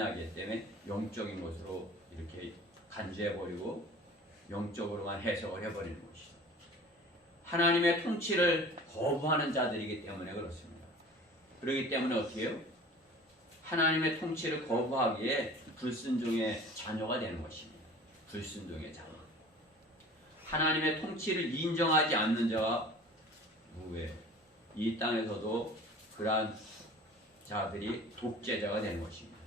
아니하기 때문에 영적인 것으로 이렇게 간주해버리고 영적으로만 해석을 해버리는 것이죠. 하나님의 통치를 거부하는 자들이기 때문에 그렇습니다. 그렇기 때문에 어떻게 해요? 하나님의 통치를 거부하기에 불순종의 자녀가 되는 것입니다. 불순종의 자녀. 하나님의 통치를 인정하지 않는 자가 누구예요? 이 땅에서도 그러한 자들이 독재자가 되는 것입니다.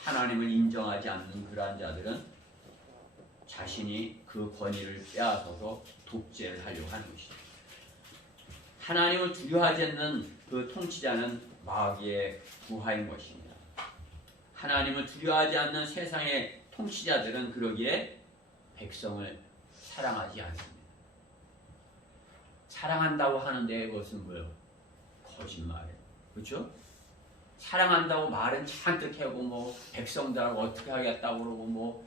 하나님을 인정하지 않는 그러한 자들은 자신이 그 권위를 빼앗아서 독재를 하려고 하는 것이죠. 하나님을 두려워하지 않는 그 통치자는 마귀의 부하인 것입니다. 하나님을 두려워하지 않는 세상의 통치자들은 그러기에 백성을 사랑하지 않습니다. 사랑한다고 하는데 그것은 뭐예요? 거짓말이에요. 그렇죠? 사랑한다고 말은 잔뜩 하고 뭐 백성들하고 어떻게 하겠다고 그러고 뭐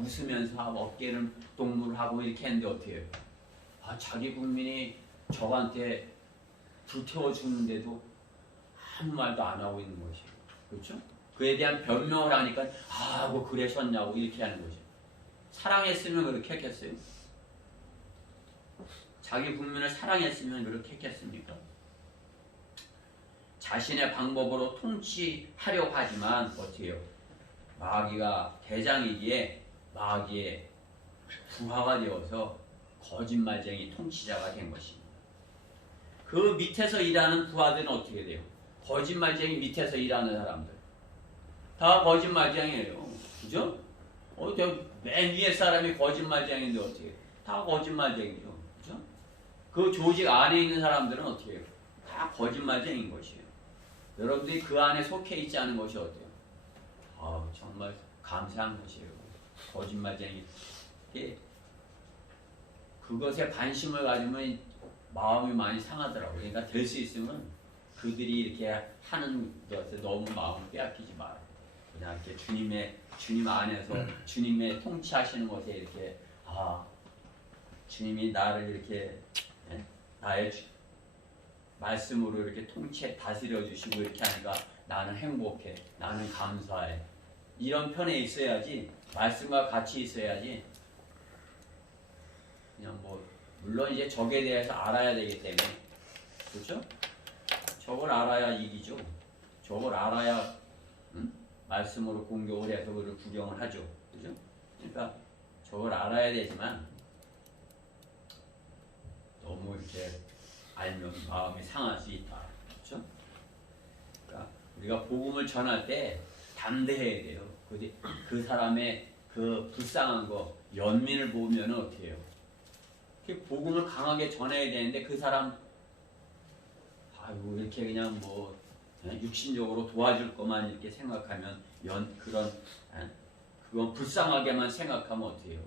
웃으면서 하고 어깨는 동무하고 이렇게 했는데 어떻게 해요? 자기 국민이 저한테 불태워 주는데도 아무 말도 안 하고 있는 것이에요. 그렇죠? 그에 대한 변명을 하니까 뭐 그러셨냐고 이렇게 하는 거죠. 사랑했으면 그렇게 했겠어요? 자기 국민을 사랑했으면 그렇게 했겠습니까? 자신의 방법으로 통치하려고 하지만 어떻게 해요? 마귀가 대장이기에 마귀의 부하가 되어서 거짓말쟁이 통치자가 된 것입니다. 그 밑에서 일하는 부하들은 어떻게 돼요? 거짓말쟁이 밑에서 일하는 사람들 다 거짓말쟁이에요. 그죠? 맨 위에 사람이 거짓말쟁이인데 어떻게 해요? 다 거짓말쟁이죠. 그죠? 그 조직 안에 있는 사람들은 어떻게 해요? 다 거짓말쟁이인 것이에요. 여러분들이 그 안에 속해 있지 않은 것이 어때요? 정말 감사한 것이에요. 거짓말쟁이. 그것에 관심을 가지면 마음이 많이 상하더라고요. 그러니까 될 수 있으면 그들이 이렇게 하는 것에 너무 마음을 빼앗기지 말아요. 그냥 이렇게 주님 안에서 주님의 통치하시는 것에 이렇게 주님이 나를 이렇게 나의 말씀으로 이렇게 통치해 다스려 주시고 이렇게 하니까 나는 행복해. 나는 감사해. 이런 편에 있어야지 말씀과 같이 있어야지 그냥 물론 이제 적에 대해서 알아야 되기 때문에 그렇죠? 적을 알아야 이기죠. 적을 알아야 말씀으로 공격을 해서 그를 구경을 하죠. 그죠? 그러니까 적을 알아야 되지만 너무 이렇게 알면 마음이 상할 수 있다. 그렇죠? 그러니까 우리가 복음을 전할 때 담대해야 돼요. 그 사람의 그 불쌍한 거, 연민을 보면 어떻게 해요? 복음을 강하게 전해야 되는데 그 사람 이렇게 그냥 육신적으로 도와줄 것만 이렇게 생각하면 그건 불쌍하게만 생각하면 어떻게 해요?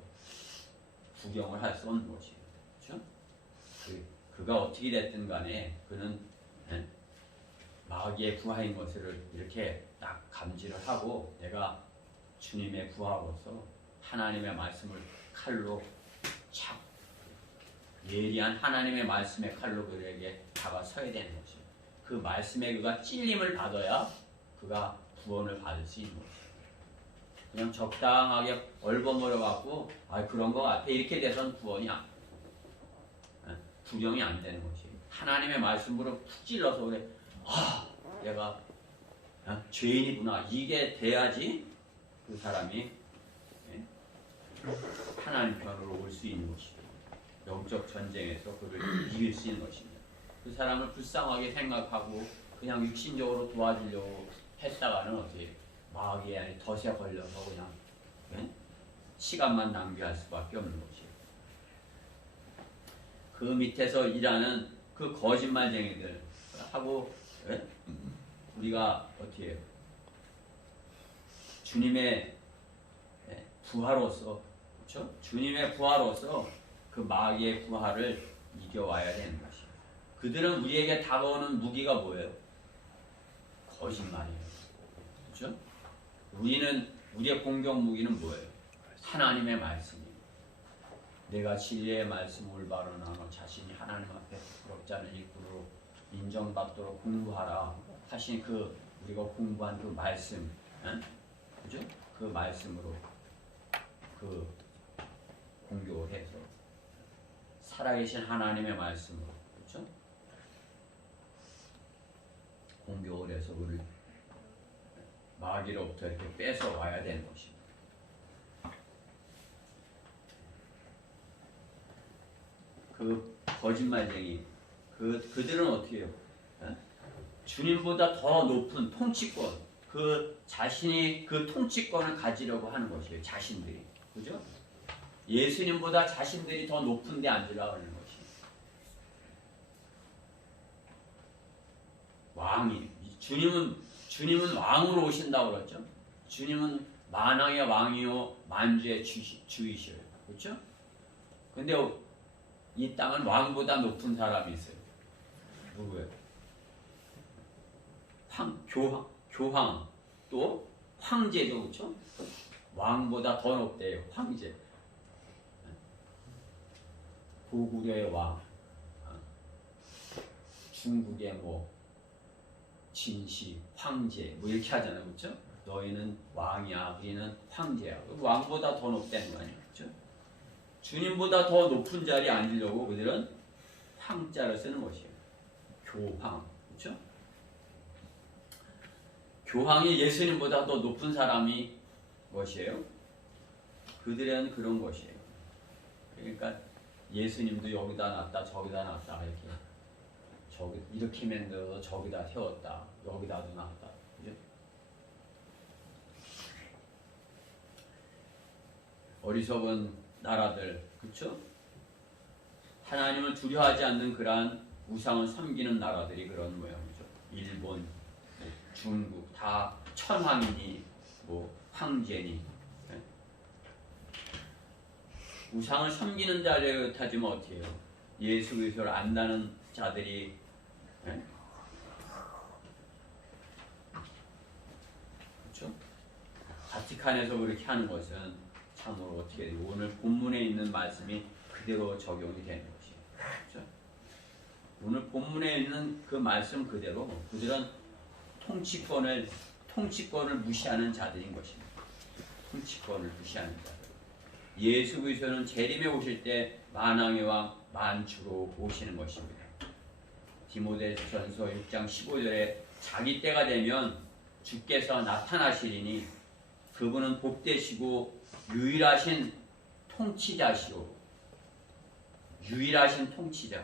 구경을 할 수 없는 것이에요. 그렇죠? 그가 어떻게 됐든 간에 그는 마귀의 부하인 것을 이렇게 딱 감지를 하고 내가 주님의 부하로서 하나님의 말씀을 칼로 착 예리한 하나님의 말씀의 칼로 그에게 다가서야 되는 것이에요. 그 말씀에 그가 찔림을 받아야 그가 구원을 받을 수 있는 것이에요. 그냥 적당하게 얼버무려 갖고 그런 거 같아 이렇게 돼서는 구경이 안 되는 것이에요. 하나님의 말씀으로 푹 찔러서 그래 내가 죄인이구나 이게 돼야지 그 사람이 하나님 편으로 올 수 있는 것이에요. 영적 전쟁에서 그를 이길 수 있는 것입니다. 그 사람을 불쌍하게 생각하고 그냥 육신적으로 도와주려고 했다가는 어떻게 마귀의 덫에 걸려서 그냥 시간만 낭비할 수밖에 없는 것이에요. 그 밑에서 일하는 그 거짓말쟁이들 하고 우리가 어떻게 해요? 주님의 부하로서 그렇죠? 주님의 부하로서 그 마귀의 부하를 이겨와야 되는 것이에요. 그들은 우리에게 다가오는 무기가 뭐예요? 거짓말이에요. 그렇죠? 우리의 공격 무기는 뭐예요? 하나님의 말씀이에요. 내가 진리의 말씀 올바로 나눠 자신이 하나님 앞에 부끄럽지 않은 일꾼으로 인정받도록 공부하라 하신 우리가 공부한 그 말씀 그 말씀으로 그 공격을 해서 살아계신 하나님의 말씀으로 그렇죠? 공격을 해서 우리를 마귀로부터 이렇게 뺏어 와야 되는 것입니다. 그 거짓말쟁이 그들은 어떻게 해요? 주님보다 더 높은 통치권, 그 자신이 그 통치권을 가지려고 하는 것이에요. 자신들이, 그죠? 예수님보다 자신들이 더 높은 데 앉으려고 하는 것이에요. 왕이 주님은 왕으로 오신다고 그랬죠. 주님은 만왕의 왕이요 만주의 주이셔요. 그렇죠? 근데 이 땅은 왕보다 높은 사람이 있어요. 누구예요? 교황 또 황제도 그렇죠? 왕보다 더 높대요. 황제. 고구려의 왕, 중국의 뭐 진시, 황제 뭐 이렇게 하잖아요, 그렇죠? 너희는 왕이야, 우리는 황제야. 왕보다 더 높다는 거 아니에요, 그렇죠? 주님보다 더 높은 자리에 앉으려고 그들은 황자를 쓰는 것이에요. 교황, 그렇죠? 교황이 예수님보다 더 높은 사람이 무엇이에요? 그들은 그런 것이에요. 그러니까 예수님도 여기다 놨다 저기다 놨다 이렇게 만들어서 저기다 세웠다 여기다도 놨다, 그죠? 어리석은 나라들, 그렇죠? 하나님을 두려워하지 않는 그러한 우상을 섬기는 나라들이 그런 모양이죠. 일본, 중국 다 천황이니 뭐 황제니 우상을 섬기는 자를 타지면 어떻게 해요? 예수 그리스도를 안다는 자들이 그렇죠? 바티칸에서 그렇게 하는 것은 참으로 어떻게 돼요? 오늘 본문에 있는 말씀이 그대로 적용이 되는 것이에요. 그렇죠? 오늘 본문에 있는 그 말씀 그대로 그들은 통치권을 무시하는 자들인 것입니다. 통치권을 무시하는 자들. 예수 그리스도는 재림에 오실 때 만왕의 왕 만주로 오시는 것입니다. 디모데전서 6장 15절에 자기 때가 되면 주께서 나타나시리니 그분은 복되시고 유일하신 통치자시오. 유일하신 통치자.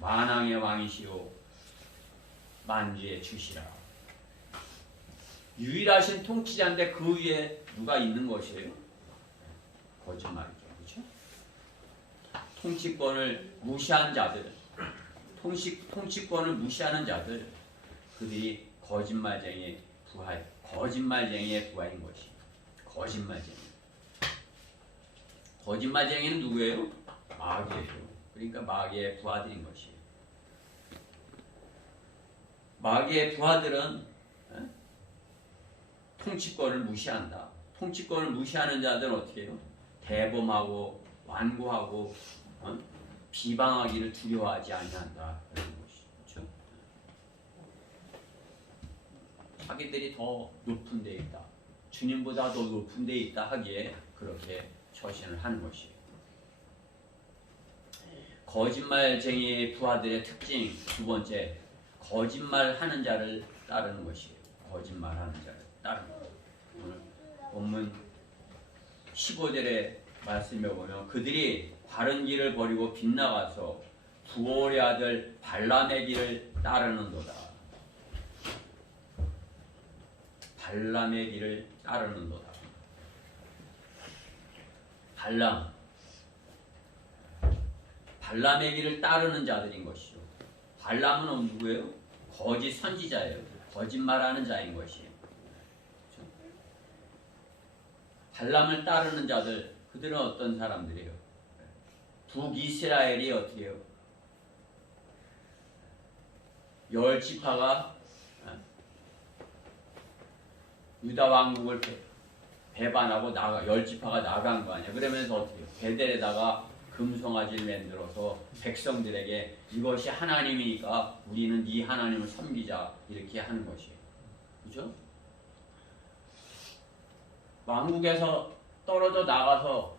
만왕의 왕이시오. 만주의 주시라. 유일하신 통치자인데 그 위에 누가 있는 것이에요? 거짓말이죠. 그렇죠? 통치권을 무시한 자들, 통치권을 무시하는 자들, 그들이 거짓말쟁이의 부하인 것이. 거짓말쟁이는 누구예요? 마귀예요. 그러니까 마귀의 부하들인 것이에요. 마귀의 부하들은 통치권을 무시한다. 통치권을 무시하는 자들은 어떻게 해요? 대범하고 완고하고 비방하기를 두려워하지 아니한다. 그런 것이죠. 그렇죠? 자기들이 더 높은 데 있다. 주님보다 더 높은 데 있다 하기에 그렇게 처신을 하는 것이에요. 거짓말쟁이의 부하들의 특징 두 번째, 거짓말하는 자를 따르는 것이에요. 거짓말하는 자를 따르는 것. 오늘 본문 15절의 말씀에 보면 그들이 바른 길을 버리고 빗나가서 부올의 아들 발람의 길을 따르는도다. 발람의 길을 따르는도다. 발람의 길을 따르는 자들인 것이죠. 발람은 누구예요? 거짓 선지자예요. 거짓말하는 자인 것이에요. 그렇죠? 발람을 따르는 자들, 그들은 어떤 사람들이에요? 북이스라엘이 어떻게 해요? 10지파가 유다 왕국을 배반하고 10지파가 나간 거 아니야. 그러면서 어떻게 해요? 베델에다가 금송아지를 만들어서 백성들에게 이것이 하나님이니까 우리는 이 하나님을 섬기자 이렇게 하는 것이에요. 그죠? 왕국에서 떨어져 나가서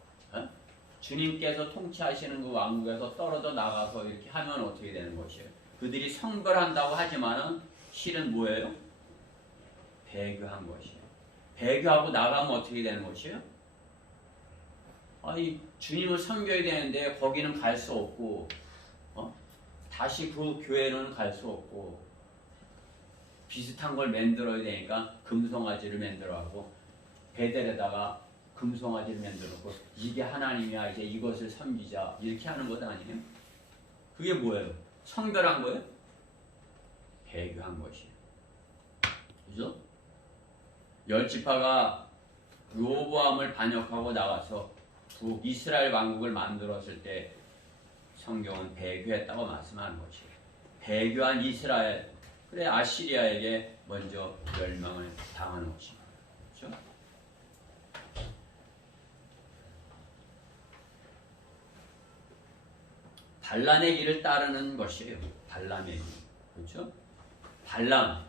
주님께서 통치하시는 그 왕국에서 떨어져 나가서 이렇게 하면 어떻게 되는 것이에요? 그들이 성별한다고 하지만은 실은 뭐예요? 배교한 것이에요. 배교하고 나가면 어떻게 되는 것이에요? 아니 주님을 섬겨야 되는데 거기는 갈 수 없고 다시 그 교회는 갈 수 없고 비슷한 걸 만들어야 되니까 금송아지를 만들어하고 베델에다가 금송아지를 만들어놓고 이게 하나님이야 이제 이것을 섬기자 이렇게 하는 것 아니에요? 그게 뭐예요? 성별한 거예요? 배교한 것이에요. 그죠? 열 지파가 로보암을 반역하고 나가서 북이스라엘 왕국을 만들었을 때 성경은 배교했다고 말씀하는 것이에요. 배교한 이스라엘, 그래 아시리아에게 먼저 멸망을 당하는 것입니다. 그렇죠? 발람의 길을 따르는 것이에요. 발람의 길. 그렇죠? 발람.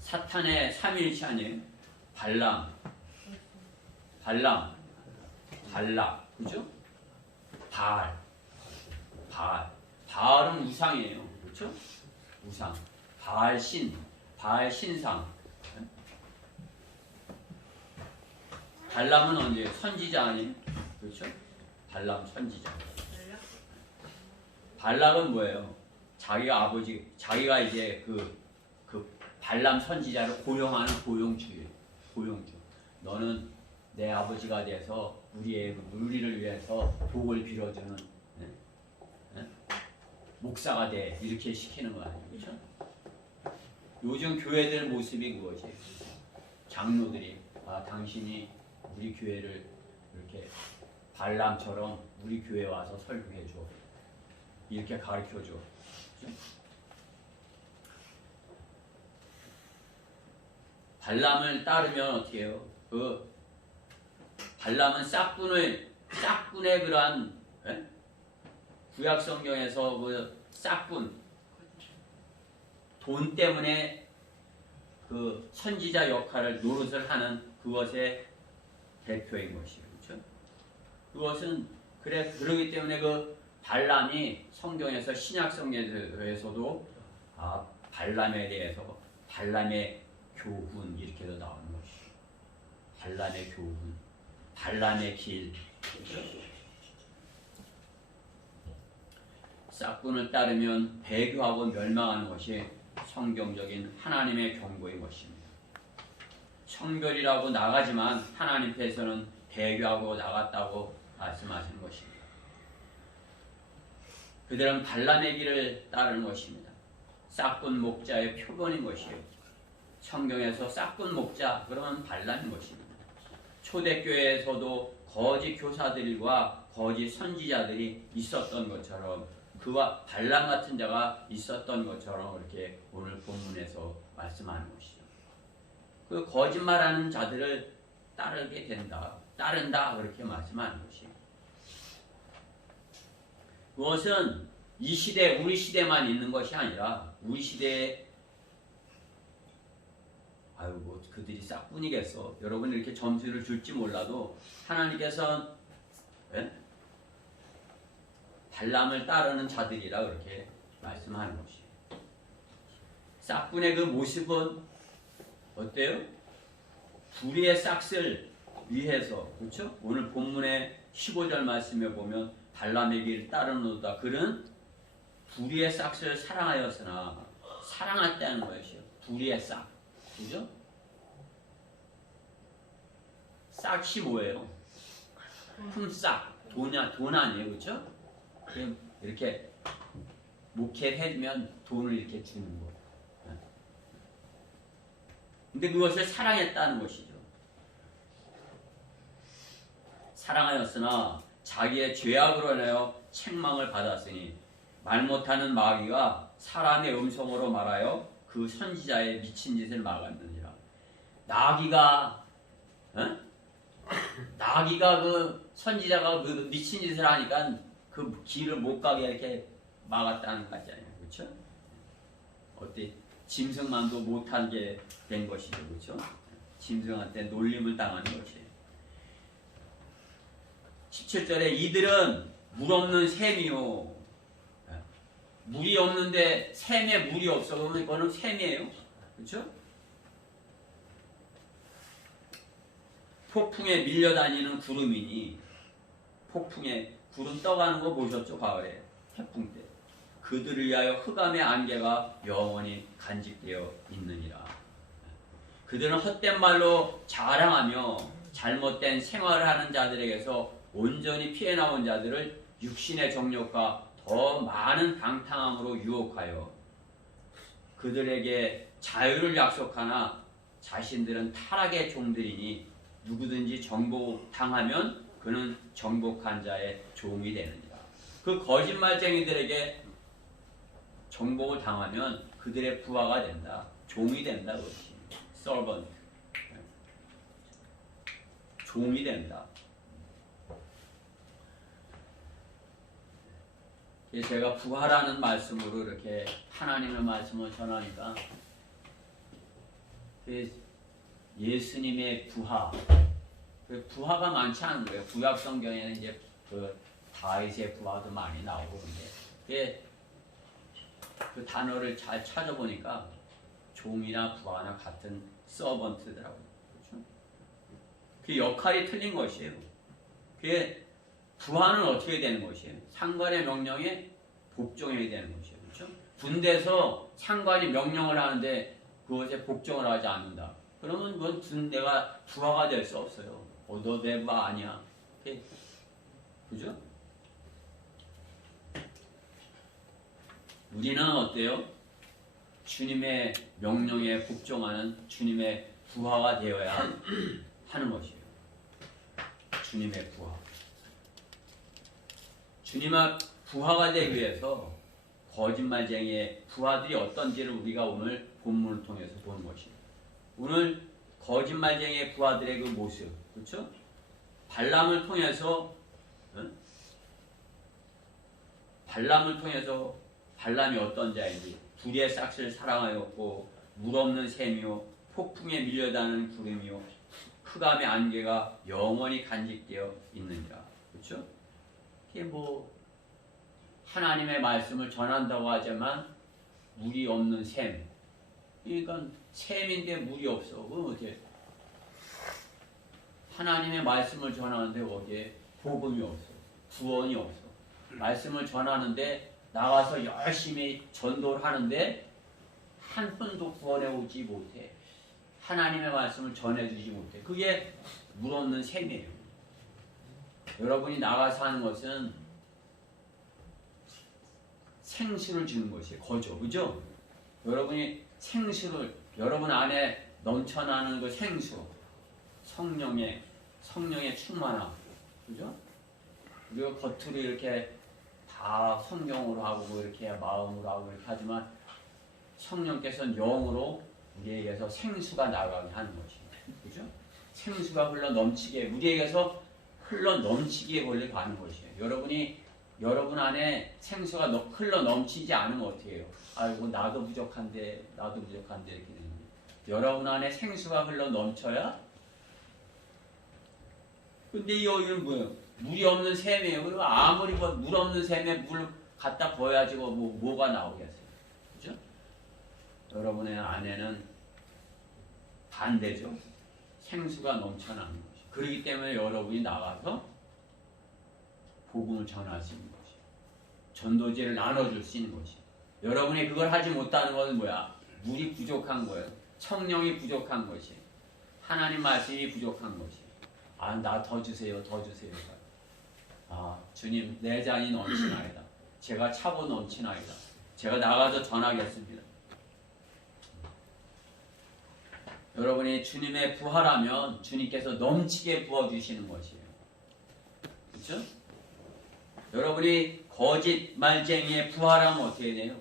사탄의 삼일체 아니에요? 발람. 발락. 그죠? 바알은 우상이에요. 그렇죠? 우상. 바알 신상. 발람은 언제? 선지자 아니에요? 그렇죠? 발람 선지자. 발락은 뭐예요? 자기가 이제 그 발람 선지자를 고용하는 고용주예요. 고용주. 너는 내 아버지가 돼서 우리를 위해서 복을 빌어주는 목사가 돼. 이렇게 시키는 거 아니에요. 그렇죠? 요즘 교회들 모습이 그것이에요. 장로들이 당신이 우리 교회를 이렇게 발람처럼 우리 교회 와서 설교해 줘. 이렇게 가르쳐 줘. 그렇죠? 발람을 따르면 어떻게 해요? 그 발람은 싹군의 그러한 구약 성경에서 그 싹군 돈 때문에 그 선지자 역할을 노릇을 하는 그것의 대표인 것이에요. 그렇죠? 그것은 그러기 때문에 그 발람이 성경에서 신약 성경에서도 발람에 대해서 발람의 교훈 이렇게도 나오는 것이에요. 발람의 교훈, 발람의 길. 싹군을 따르면 배교하고 멸망하는 것이 성경적인 하나님의 경고인 것입니다. 성별이라고 나가지만 하나님께서는 배교하고 나갔다고 말씀하시는 것입니다. 그들은 발람의 길을 따르는 것입니다. 싹군 목자의 표본인 것이에요. 성경에서 싹군 목자 그러면 발람인 것입니다. 초대교회에서도 거짓 교사들과 거짓 선지자들이 있었던 것처럼 그와 발람 같은 자가 있었던 것처럼 이렇게 오늘 본문에서 말씀하는 것이죠. 그 거짓말하는 자들을 따르게 된다. 따른다 그렇게 말씀하는 것이에요. 그것은 이 시대 우리 시대만 있는 것이 아니라 우리 시대에 뭐 그들이 싹뿐이겠어. 여러분 이렇게 점수를 줄지 몰라도 하나님께서 발람을 따르는 자들이라 그렇게 말씀하는 것이에요. 싹꾼의 그 모습은 어때요? 불의의 싹을 위해서 그렇죠? 오늘 본문의 15절 말씀에 보면 발람의 길을 따르노다. 그는 불의의 싹을 사랑하였으나 사랑했다는 것이에요. 불의의 싹. 그죠? 싹이 뭐예요? 품싹. 돈 아니에요. 그렇죠? 이렇게 목회를 해주면 돈을 이렇게 주는 거. 근데 그것을 사랑했다는 것이죠. 사랑하였으나 자기의 죄악으로 인하여 책망을 받았으니 말 못하는 마귀가 사람의 음성으로 말하여 그 선지자의 미친 짓을 막았느니라. 나귀가 그 선지자가 그 미친 짓을 하니까 그 길을 못 가게 이렇게 막았다는 거 같잖아요. 그렇죠? 어때? 짐승만도 못하게 된 것이죠. 그렇죠? 짐승한테 놀림을 당하는 것이에요. 17절에 이들은 물 없는 샘이요. 물이 없는데 샘에 물이 없어. 그러면 이거는 샘이에요. 그렇죠? 폭풍에 밀려다니는 구름이니, 폭풍에 구름 떠가는 거 보셨죠? 가을에 태풍 때. 그들을 위하여 흑암의 안개가 영원히 간직되어 있느니라. 그들은 헛된 말로 자랑하며 잘못된 생활을 하는 자들에게서 온전히 피해 나온 자들을 육신의 정욕과 더 많은 방탕함으로 유혹하여 그들에게 자유를 약속하나 자신들은 타락의 종들이니 누구든지 정복당하면 그는 정복한 자의 종이 되느니라. 그 거짓말쟁이들에게 정복을 당하면 그들의 부하가 된다. 종이 된다. 그것이. servant. 종이 된다. 제가 부하라는 말씀으로 이렇게 하나님의 말씀을 전하니까 예수님의 부하, 부하가 많지 않은 거예요. 구약 성경에는 이제 그 다윗의 부하도 많이 나오고 그런데 그 단어를 잘 찾아보니까 종이나 부하나 같은 서번트더라고요. 그렇죠? 그 역할이 틀린 것이에요. 그게 부하는 어떻게 되는 것이에요? 상관의 명령에 복종해야 되는 것이에요. 그렇죠? 군대에서 상관이 명령을 하는데 그것에 복종을 하지 않는다. 그러면 그건 내가 부하가 될 수 없어요. 너 내 부하 아니야. 그죠? 우리는 어때요? 주님의 명령에 복종하는 주님의 부하가 되어야 하는 것이에요. 주님의 부하. 주님의 부하가 되기 위해서 거짓말쟁이의 부하들이 어떤지를 우리가 오늘 본문을 통해서 보는 것이에요. 오늘 거짓말쟁이의 부하들의 그 모습, 그렇죠? 발람을 통해서 발람이 어떤 자인지 불의 싹을 사랑하였고 물 없는 샘이요 폭풍에 밀려다는 구름이요 흑암의 안개가 영원히 간직되어 있느니라. 그렇죠? 이게 하나님의 말씀을 전한다고 하지만 물이 없는 샘. 그러니까 샘인데 물이 없어. 그럼 어떻게? 하나님의 말씀을 전하는데 어디에 복음이 없어. 구원이 없어. 말씀을 전하는데 나가서 열심히 전도를 하는데 한 분도 구원해 오지 못해. 하나님의 말씀을 전해주지 못해. 그게 물 없는 샘이에요. 여러분이 나가서 하는 것은 생수를 주는 것이에요. 거죠. 그죠? 여러분이 생수를, 여러분 안에 넘쳐나는 그 생수, 성령의 충만함. 그죠? 우리가 겉으로 이렇게 다 성경으로 하고 이렇게 마음으로 하고 이렇게 하지만 성령께서는 영으로 우리에게서 생수가 나가게 하는 것입니다. 그죠? 생수가 흘러 넘치게 우리에게서 흘러 넘치기에 원래 가는 것이에요. 여러분 안에 생수가 흘러 넘치지 않으면 어떻게 해요? 아이고 나도 부족한데 이렇게 되는 거예요. 여러분 안에 생수가 흘러 넘쳐야. 근데 여기는 뭐예요? 물이 없는 샘이에요. 그리고 아무리 물 없는 샘에 물 갖다 부어야지 뭐가 나오겠어요. 그죠? 여러분의 안에는 반대죠. 생수가 넘쳐나는 것이. 그렇기 때문에 여러분이 나가서 복음을 전할 수 있는 것이. 전도지를 나눠줄 수 있는 것이. 여러분이 그걸 하지 못하는 것은 뭐야? 물이 부족한 거예요. 성령이 부족한 것이. 하나님 말씀이 부족한 것이. 나 더 주세요. 주님 내 잔이 넘치나이다. 제가 차고 넘치나이다. 제가 나가서 전하겠습니다. 여러분이 주님의 부하라면 주님께서 넘치게 부어주시는 것이에요. 그렇죠? 여러분이 거짓말쟁이의 부하라면 어떻게 돼요?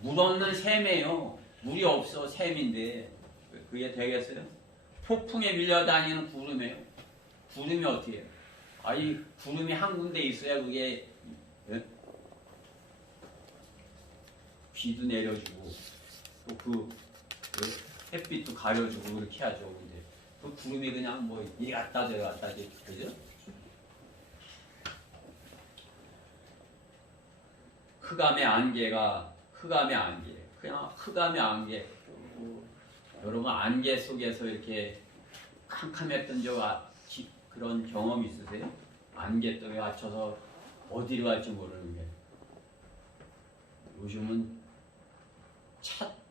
물 없는 샘이에요. 물이 없어 샘인데 그게 되겠어요? 폭풍에 밀려다니는 구름이에요. 구름이 어떻게 해요? 이 구름이 한 군데 있어야 그게 비도 내려주고 또 그 햇빛도 가려주고 그렇게 하죠. 근데 그 구름이 그냥 뭐 이리 갔다 저리 갔다 그죠? 흑암의 안개가 흑암의 안개 그냥 흑암의 안개 여러분 안개 속에서 이렇게 캄캄했던 그런 경험 있으세요? 안개덩에 갇혀서 어디로 갈지 모르는 게 요즘은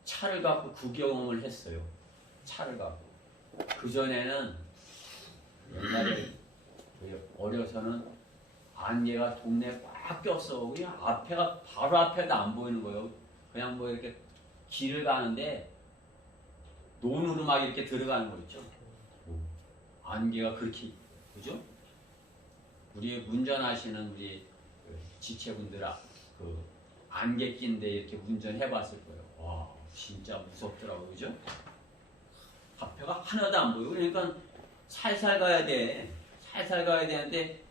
차를 갖고 그 경험을 했어요. 차를 갖고 그전에는 옛날에 어려서는 안개가 동네에 꽉 꼈어. 그냥 앞에가 바로 앞에도 안 보이는 거예요. 그냥 뭐 이렇게 길을 가는데 논으로 막 이렇게 들어가는 거 있죠. 안개가 그렇게 그죠? 우리 운전하시는 우리 지체분들 그 안개 낀데 이렇게 운전해봤을 거예요. 와 진짜 무섭더라고요, 그죠? 앞에가 하나도 안 보여. 그러니까 살살 가야 돼. 살살 가야 되는데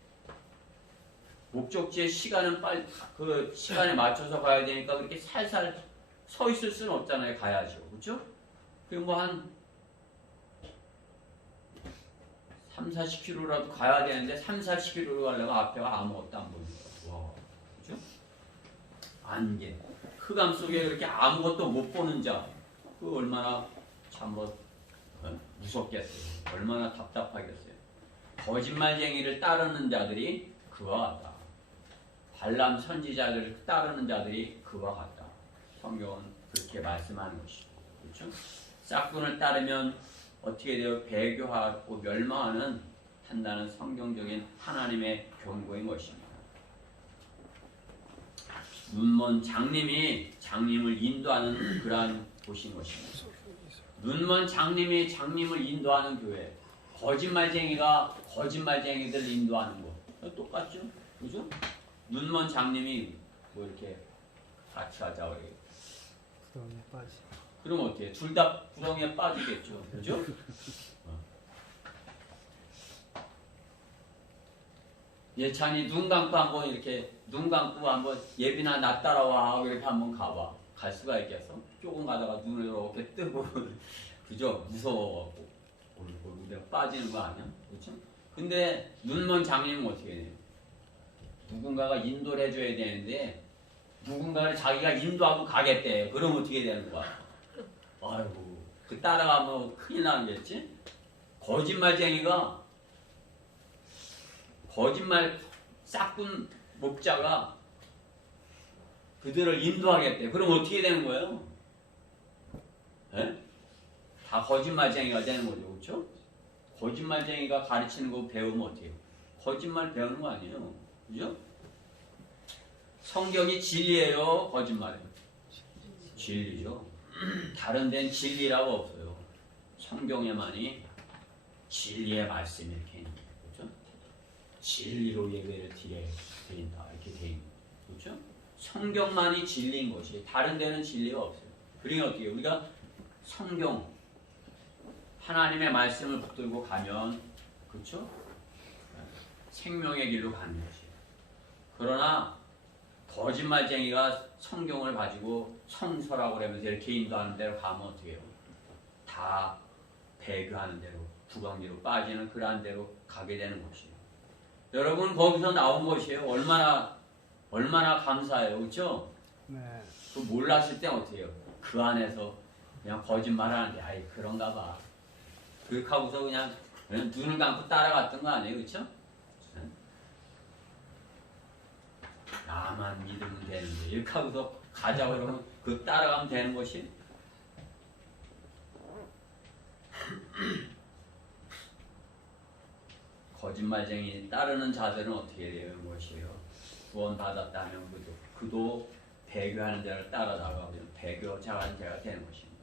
목적지의 시간은 빨리 그 시간에 맞춰서 가야 되니까 그렇게 살살 서 있을 수는 없잖아요. 가야죠, 그렇죠? 그리고 뭐 한 30-40km라도 가야 되는데 30-40km로 가려고 앞에가 아무것도 안 보이는 거예요. 와, 그렇죠? 안개, 흑암 속에 그렇게 아무것도 못 보는 자, 그 얼마나 참 뭐 무섭겠어요. 얼마나 답답하겠어요. 거짓말쟁이를 따르는 자들이 그와 같다. 발람 선지자들을 따르는 자들이 그와 같다. 성경은 그렇게 말씀하는 것이죠. 그렇죠? 싹군을 따르면 어떻게 돼요? 배교하고 멸망하는 한다는 성경적인 하나님의 경고인 것입니다. 눈먼 장님이 장님을 인도하는 그러한 곳인 것입니다. 눈먼 장님이 장님을 인도하는 교회, 거짓말쟁이가 거짓말쟁이들 인도하는 것 똑같죠? 그죠? 눈먼 장님이 뭐 이렇게 같이 하자 그래요. 구덩이에 빠지. 그럼 어떻게 해? 둘 다 구덩이에 빠지겠죠. 그죠? 예찬이 눈 감고 한번 이렇게 눈 감고 한번 예빈아 나 따라와 하고 이렇게 한번 가봐. 갈 수가 있겠어? 조금 가다가 눈을 이렇게 뜨고 그죠? 무서워갖고 내가 빠지는 거 아니야? 그렇죠? 근데 눈먼 장님은 어떻게 해요? 누군가가 인도를 해줘야 되는데 누군가를 자기가 인도하고 가겠대. 그럼 어떻게 되는 거야? 아이고 그 따라가면 큰일 나겠지? 거짓말쟁이가 거짓말 싹군 목자가 그들을 인도하겠대. 그럼 어떻게 되는 거예요? 에? 다 거짓말쟁이가 되는 거죠. 그렇죠? 거짓말쟁이가 가르치는 거 배우면 어떻게 해요? 거짓말 배우는 거 아니에요. 그죠? 성경이 진리예요? 거짓말이에요? 진리죠. 다른 데는 진리라고 없어요. 성경에만이 진리의 말씀이 이렇게 있는 거예요. 그렇죠? 진리로 예배를 드린다. 이렇게 돼 있는 거예요. 그렇죠? 성경만이 진리인 것이 다른 데는 진리가 없어요. 그러니까 어떻게 해요? 우리가 성경 하나님의 말씀을 붙들고 가면 그렇죠? 생명의 길로 가는 것이에요. 그러나 거짓말쟁이가 성경을 가지고 성서라고 그러면서 이렇게 인도하는 대로 가면 어떻게 해요? 다 배교하는 대로 구덩이로 빠지는 그러한 대로 가게 되는 것이에요. 여러분 거기서 나온 것이에요. 얼마나 감사해요. 그렇죠? 네. 그 몰랐을 때 어떻게 해요? 그 안에서 그냥 거짓말하는데 아이 그런가 봐. 그렇게 하고서 그냥 눈을 감고 따라갔던 거 아니에요. 그렇죠? 나만 믿으면 되는데 이렇게 하고서 가자 그러면 그 따라가면 되는 것이 거짓말쟁이 따르는 자들은 어떻게 되는 것이에요? 구원받았다면 그도 배교하는 자를 따라다가면 배교자하는 자가 되는 것입니다.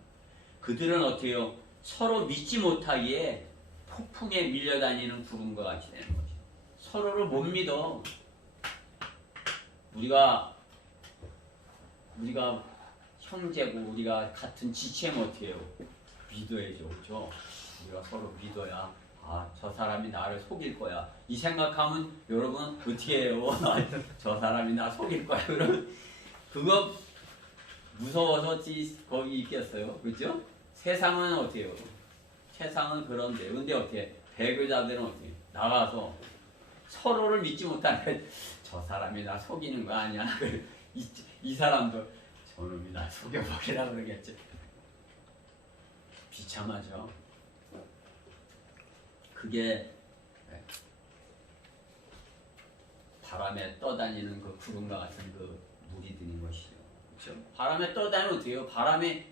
그들은 어떻게 해요? 서로 믿지 못하기에 폭풍에 밀려다니는 구름과 같이 되는 것이죠. 서로를 못 믿어. 우리가 형제고 우리가 같은 지체면 어떻게 해요? 믿어야죠. 그렇죠? 우리가 서로 믿어야 저 사람이 나를 속일 거야. 이 생각하면 여러분 어떻게 해요? 저 사람이 나 속일 거야. 그러면 그거 무서워서 거기 있겠어요. 그렇죠? 세상은 어떻게 해요? 세상은 그런데 근데 어떻게 배교자들은 어떻게 나가서 서로를 믿지 못하는 저 사람이 나 속이는 거 아니야? 이 사람도 저놈이 나 속여버리라 그러겠지. 비참하죠. 그게 바람에 떠다니는 그 구름과 같은 그 무리들인 것이죠. 그렇죠? 바람에 떠다니면 어떻게 해요? 바람에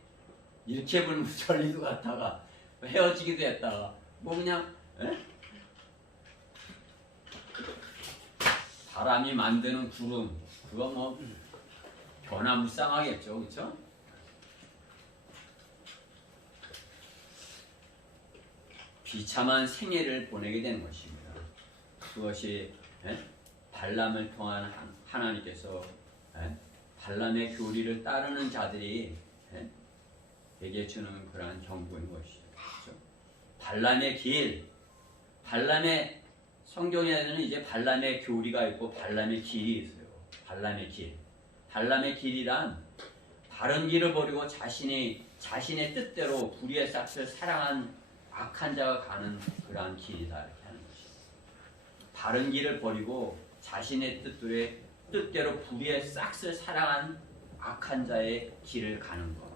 이렇게 불면 전리도 갔다가 헤어지기도 했다가 뭐 그냥 바람이 만드는 구름 그거 뭐 변화무쌍하겠죠. 그렇죠? 비참한 생애를 보내게 되는 것입니다. 그것이 발람을 통한 하나님께서 발람의 교리를 따르는 자들이 에게 주는 그러한 경고인 것이죠. 그렇죠? 발람의 길, 발람의 성경에는 이제 발람의 교리가 있고 발람의 길이 있어요. 발람의 길, 발람의 길이란 바른 길을 버리고 자신의 뜻대로 불의의 싹을 사랑한 악한 자가 가는 그러한 길이다 이렇게 하는 것이죠. 바른 길을 버리고 자신의 뜻대로 불의의 싹을 사랑한 악한 자의 길을 가는 것.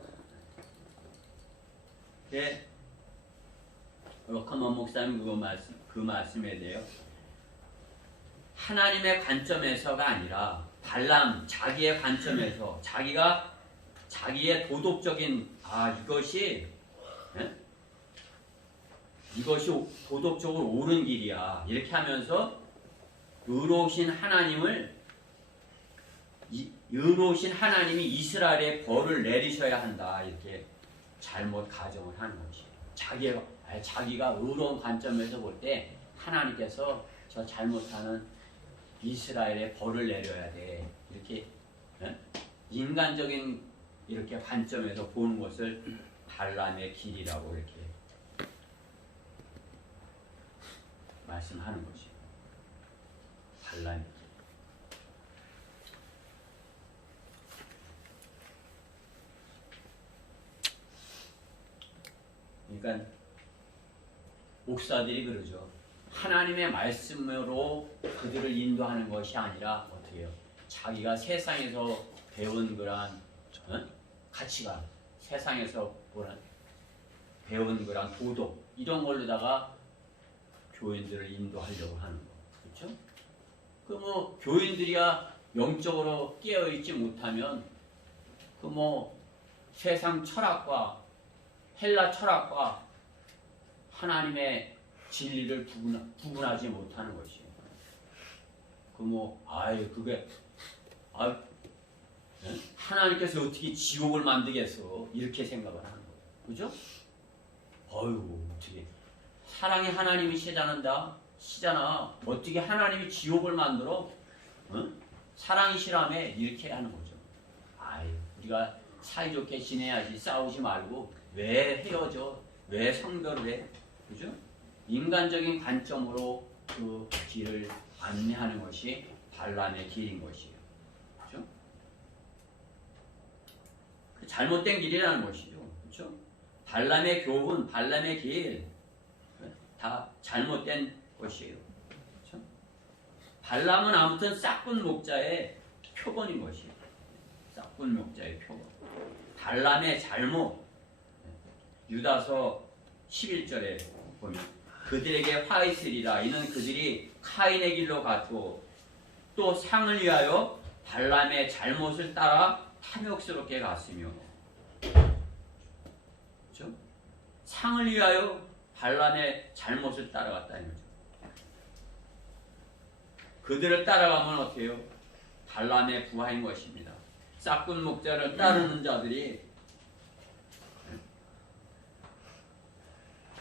네, 러커먼 목사님 그 말씀에 대해 하나님의 관점에서가 아니라 발람 자기의 관점에서 자기가 자기의 도덕적인 이것이 도덕적으로 옳은 길이야 이렇게 하면서 의로우신 하나님이 이스라엘에 벌을 내리셔야 한다 이렇게 잘못 가정을 하는 것이 자기가 의로운 관점에서 볼 때 하나님께서 저 잘못하는 이스라엘에 벌을 내려야 돼 이렇게 인간적인 이렇게 관점에서 보는 것을 발람의 길이라고 이렇게 말씀하는 것이에요. 발람의 길. 그러니까 목사들이 그러죠. 하나님의 말씀으로 그들을 인도하는 것이 아니라 어떻게 해요? 자기가 세상에서 배운 그런 가치관, 세상에서 배운 그런 도덕 이런 걸로다가 교인들을 인도하려고 하는 거, 그렇죠? 그 뭐 교인들이야 영적으로 깨어 있지 못하면 그 뭐 세상 철학과 헬라 철학과 하나님의 진리를 구분하지 못하는 것이에요. 그 뭐 그게 하나님께서 어떻게 지옥을 만들겠어 이렇게 생각을 하는 거예요. 그죠? 어떻게 사랑이 하나님이시잖아. 어떻게 하나님이 지옥을 만들어? 사랑이 실함에 이렇게 하는 거죠. 우리가 사이좋게 지내야지 싸우지 말고 왜 헤어져? 왜 성별을 해? 그죠? 인간적인 관점으로 그 길을 안내하는 것이 발람의 길인 것이에요. 그죠? 그 잘못된 길이라는 것이죠. 그죠? 발람의 교훈, 발람의 길, 다 잘못된 것이에요. 그렇죠? 발람은 아무튼 싹군 목자의 표본인 것이에요. 싹군 목자의 표본. 발람의 잘못. 유다서 11절에 보면 그들에게 화 있으리라. 이는 그들이 카인의 길로 갔고 또 상을 위하여 발람의 잘못을 따라 탐욕스럽게 갔으며. 그렇죠? 상을 위하여 발람의 잘못을 따라갔다는 거죠. 그들을 따라가면 어떻게 해요? 발람의 부하인 것입니다. 싹군 목자를 따르는 자들이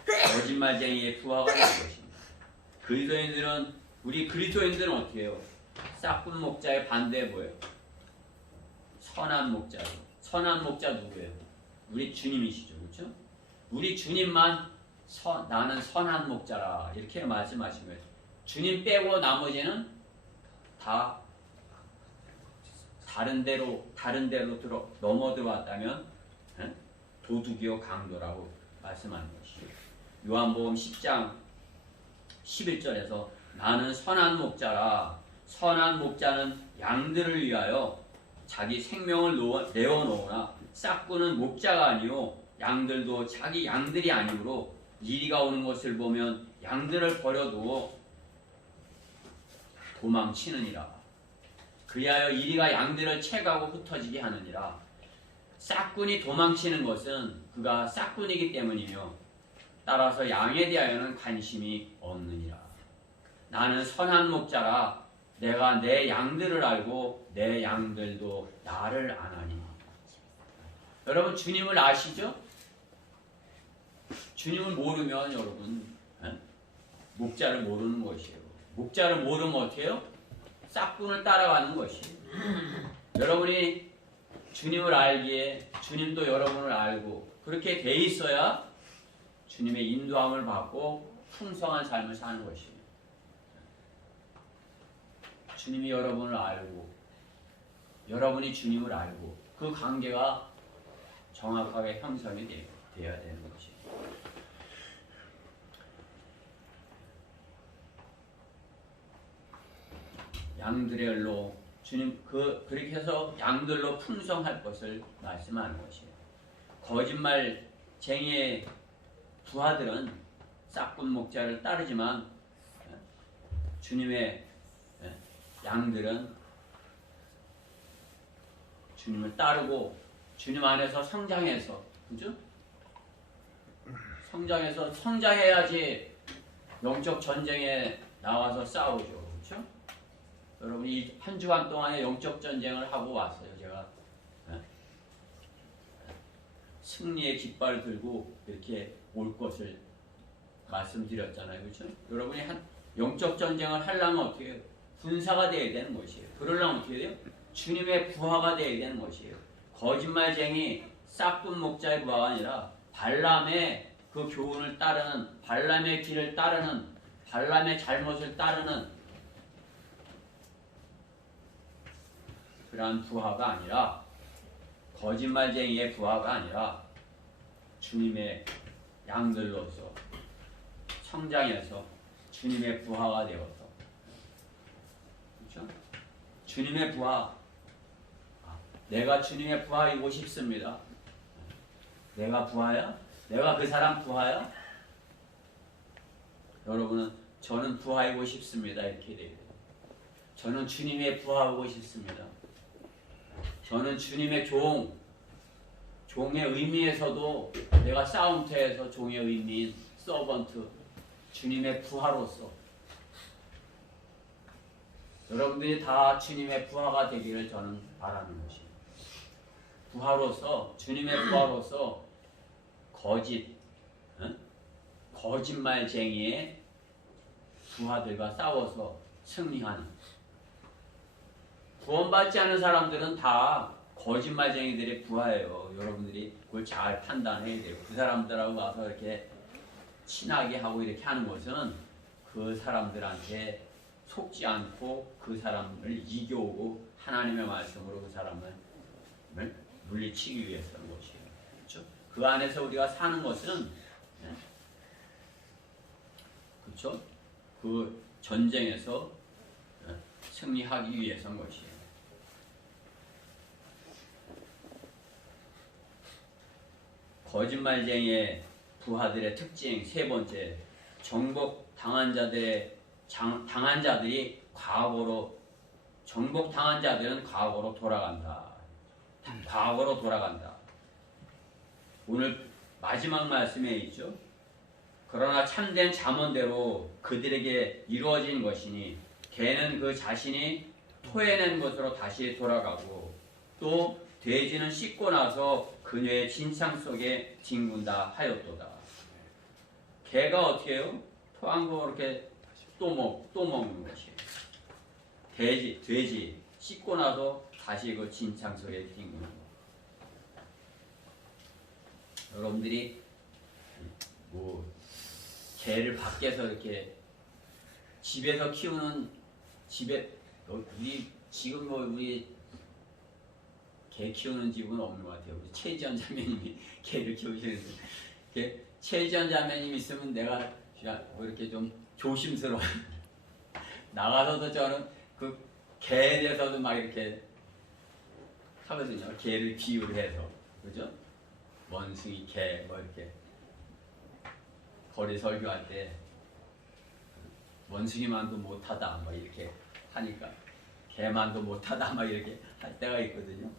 거짓말쟁이의 부하가 되는 것입니다. 우리 그리스도인들은 어떻게 해요? 싹군 목자의 반대에 뭐예요? 선한 목자예요. 선한 목자 누구예요? 우리 주님이시죠. 그렇죠? 우리 주님만 나는 선한 목자라 이렇게 말씀하신 거예요. 주님 빼고 나머지는 다 다른 데로 넘어 들어왔다면 도둑이요 강도라고 말씀하는 것이죠. 요한복음 10장 11절에서 나는 선한 목자라. 선한 목자는 양들을 위하여 자기 생명을 내어놓으나 싹구는 목자가 아니요 양들도 자기 양들이 아니므로 이리가 오는 것을 보면 양들을 버려두어 도망치느니라. 그리하여 이리가 양들을 채가고 흩어지게 하느니라. 싹군이 도망치는 것은 그가 싹군이기 때문이며 따라서 양에 대하여는 관심이 없느니라. 나는 선한 목자라. 내가 내 양들을 알고 내 양들도 나를 아나니. 여러분 주님을 아시죠? 주님을 모르면 여러분 목자를 모르는 것이에요. 목자를 모르면 어떻게 해요? 싹군을 따라가는 것이에요. 여러분이 주님을 알기에 주님도 여러분을 알고 그렇게 돼 있어야 주님의 인도함을 받고 풍성한 삶을 사는 것이에요. 주님이 여러분을 알고 여러분이 주님을 알고 그 관계가 정확하게 형성이 되어야 되는 것이에요. 양들의 일로 주님 그렇게 해서 양들로 풍성할 것을 말씀하는 것이에요. 거짓말쟁이의 부하들은 싹군 목자를 따르지만 주님의 양들은 주님을 따르고 주님 안에서 성장해서, 그죠? 성장해야지 영적 전쟁에 나와서 싸우죠, 그렇죠? 여러분 이 한 주간 동안에 영적 전쟁을 하고 왔어요. 제가 승리의 깃발을 들고 이렇게 올 것을 말씀드렸잖아요, 그렇죠? 여러분이 영적 전쟁을 하려면 어떻게 해요? 군사가 되어야 되는 것이에요. 그러려면 어떻게 돼요? 주님의 부하가 되어야 되는 것이에요. 거짓말쟁이 싹군 목자의 부하가 아니라 발람의 그 교훈을 따르는, 발람의 길을 따르는, 발람의 잘못을 따르는 그러한 부하가 아니라, 거짓말쟁이의 부하가 아니라 주님의 양들로서 성장해서 주님의 부하가 되어서, 그렇죠? 주님의 부하, 내가 주님의 부하이고 싶습니다. 내가 부하야? 내가 그 사람 부하야? 여러분은 저는 부하이고 싶습니다 이렇게 돼요. 저는 주님의 부하이고 싶습니다. 저는 주님의 종의 의미에서도 내가 싸움터에서 종의 의미인 서번트, 주님의 부하로서 여러분들이 다 주님의 부하가 되기를 저는 바라는 것입니다. 부하로서, 주님의 부하로서 거짓말쟁이의 부하들과 싸워서 승리하는, 구원받지 않은 사람들은 다 거짓말쟁이들의 부하예요. 여러분들이 그걸 잘 판단해야 돼요. 그 사람들하고 와서 이렇게 친하게 하고 이렇게 하는 것은 그 사람들한테 속지 않고 그 사람을 이겨오고 하나님의 말씀으로 그 사람을 물리치기 위해서는 것이에요. 그렇죠? 그 안에서 우리가 사는 것은, 그렇죠? 그 전쟁에서 승리하기 위해서인 것이에요. 거짓말쟁이의 부하들의 특징 세 번째, 정복 당한 자들이 정복당한 자들은 과거로 돌아간다. 과거로 돌아간다. 오늘 마지막 말씀에 있죠. 그러나 참된 잠언대로 그들에게 이루어진 것이니 개는 그 자신이 토해낸 것으로 다시 돌아가고 또 돼지는 씻고 나서 그녀의 진창 속에 뒹군다 하였도다. 개가 어떻게 해요? 토한 거 이렇게 또 먹는 것이에요. 돼지 씻고 나서 다시 그 진창 속에 뒹구는 거. 여러분들이 개를 밖에서 이렇게 집에서 키우는, 우리 개 키우는 집은 없는 것 같아요. 우리 최지연 자매님이 개를 키우시는데 최지연 자매님 있으면 내가 뭐 이렇게 좀 조심스러워. 나가서도 저는 그 개에 대해서도 막 이렇게 하거든요. 개를 비유를 해서. 그죠? 원숭이, 개, 뭐 이렇게. 거리 설교할 때 원숭이만도 못하다 막 이렇게 하니까 개만도 못하다 막 이렇게 할 때가 있거든요.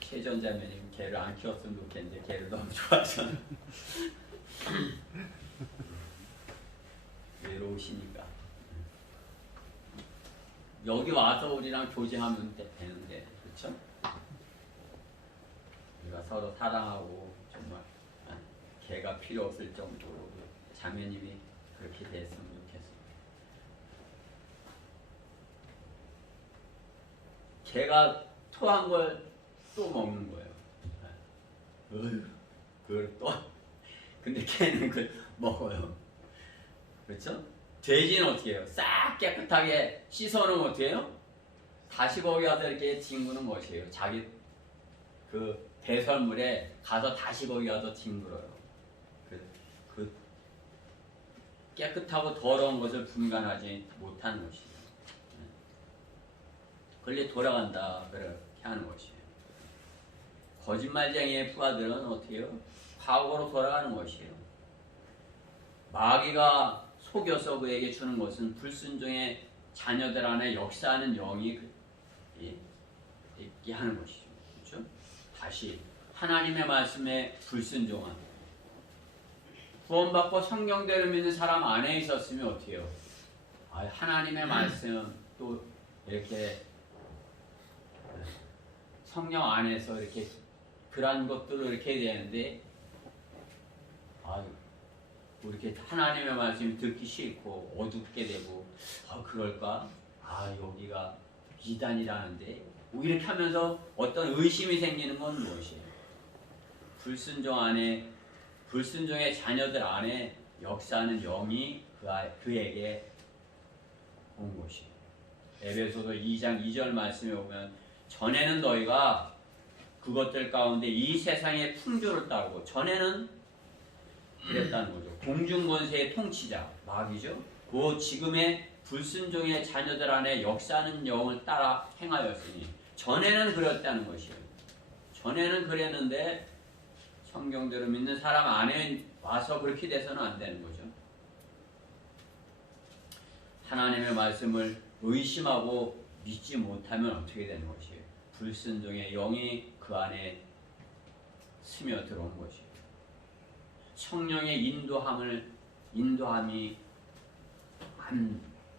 최전자매님 개를 안 키웠으면 좋겠는데 개를 너무 좋아하셔. 외로우시니까 여기 와서 우리랑 교제하면 되는데, 그렇죠? 우리가 서로 사랑하고 정말 개가 필요 없을 정도로 자매님이 그렇게 됐으면 좋겠습니다. 개가 토한 걸 또 먹는 거예요. 그걸 또 근데 개는 그걸 먹어요. 그렇죠? 돼지는 어떻게 해요? 싹 깨끗하게 씻어놓으면 어떻게 해요? 다시 거기 가서 이렇게 뒹구는 것이에요. 자기 그 배설물에 가서 다시 거기 가서 뒹굴어요. 그 깨끗하고 더러운 것을 분간하지 못하는 것이에요. 그걸 돌아간다 그렇게 하는 것이에요. 거짓말쟁이의 부하들은 어떻게 해요? 과거로 돌아가는 것이에요. 마귀가 속여서 그에게 주는 것은 불순종의 자녀들 안에 역사하는 영이 있게 하는 것이죠. 그렇죠? 다시 하나님의 말씀에 불순종한 구원받고 성경대로 믿는 사람 안에 있었으면 어떻게 해요? 하나님의 말씀 또 이렇게 성령 안에서 이렇게 그러한 것들을 이렇게 해야 되는데 이렇게 하나님의 말씀이 듣기 싫고 어둡게 되고 그럴까? 여기가 이단이라는데 뭐 이렇게 하면서 어떤 의심이 생기는 건 무엇이에요? 불순종의 자녀들 안에 역사하는 영이 그에게 온 것이에요. 에베소서 2장 2절 말씀에 보면 전에는 너희가 그것들 가운데 이 세상의 풍조를 따르고 전에는 그랬다는 거죠. 공중권세의 통치자 마귀죠. 그 지금의 불순종의 자녀들 안에 역사하는 영을 따라 행하였으니 전에는 그랬다는 것이에요. 전에는 그랬는데 성경대로 믿는 사람 안에 와서 그렇게 돼서는 안 되는 거죠. 하나님의 말씀을 의심하고 믿지 못하면 어떻게 되는 것이에요? 불순종의 영이 그 안에 스며들어온 것이에요. 성령의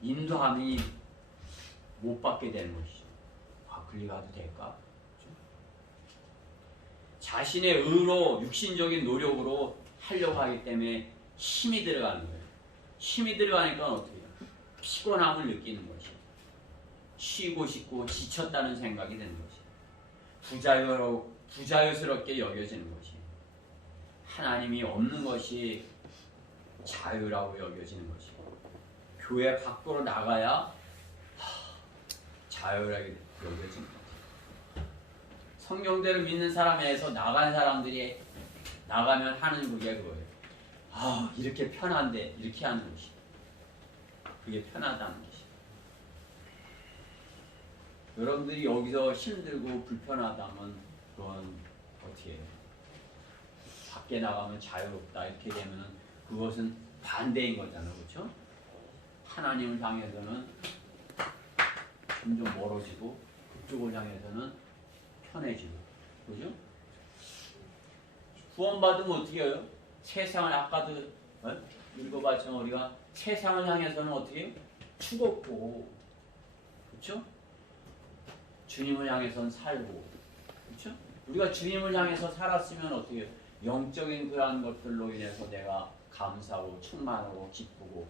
인도함이 못 받게 되는 것이죠. 그리 가도 될까? 그렇죠? 자신의 의로 육신적인 노력으로 하려고 하기 때문에 힘이 들어가는 거예요. 힘이 들어가니까 어떻게 해요? 피곤함을 느끼는 것이에요. 쉬고 싶고 지쳤다는 생각이 드는 것이에요. 부자유스럽게 여겨지는 것이에요. 하나님이 없는 것이 자유라고 여겨지는 것이고 교회 밖으로 나가야 자유라고 여겨지는 거죠. 성경대로 믿는 사람에서 나간 사람들이 나가면 하는 그게 그거예요. 이렇게 편한데 이렇게 하는 것이 그게 편하다는 것이. 여러분들이 여기서 힘들고 불편하다면 그건 어떻게 해요? 밖에 나가면 자유롭다 이렇게 되면 그것은 반대인 거잖아요. 그렇죠? 하나님을 향해서는 점점 멀어지고 그쪽을 향해서는 편해지고 그죠? 구원받으면 어떻게 해요? 세상을 아까도 읽어봤지만 우리가 세상을 향해서는 어떻게 해요? 추겁고 그렇죠? 주님을 향해서는 살고 그렇죠? 우리가 주님을 향해서 살았으면 어떻게 해요? 영적인 그러한 것들로 인해서 내가 감사하고 충만하고 기쁘고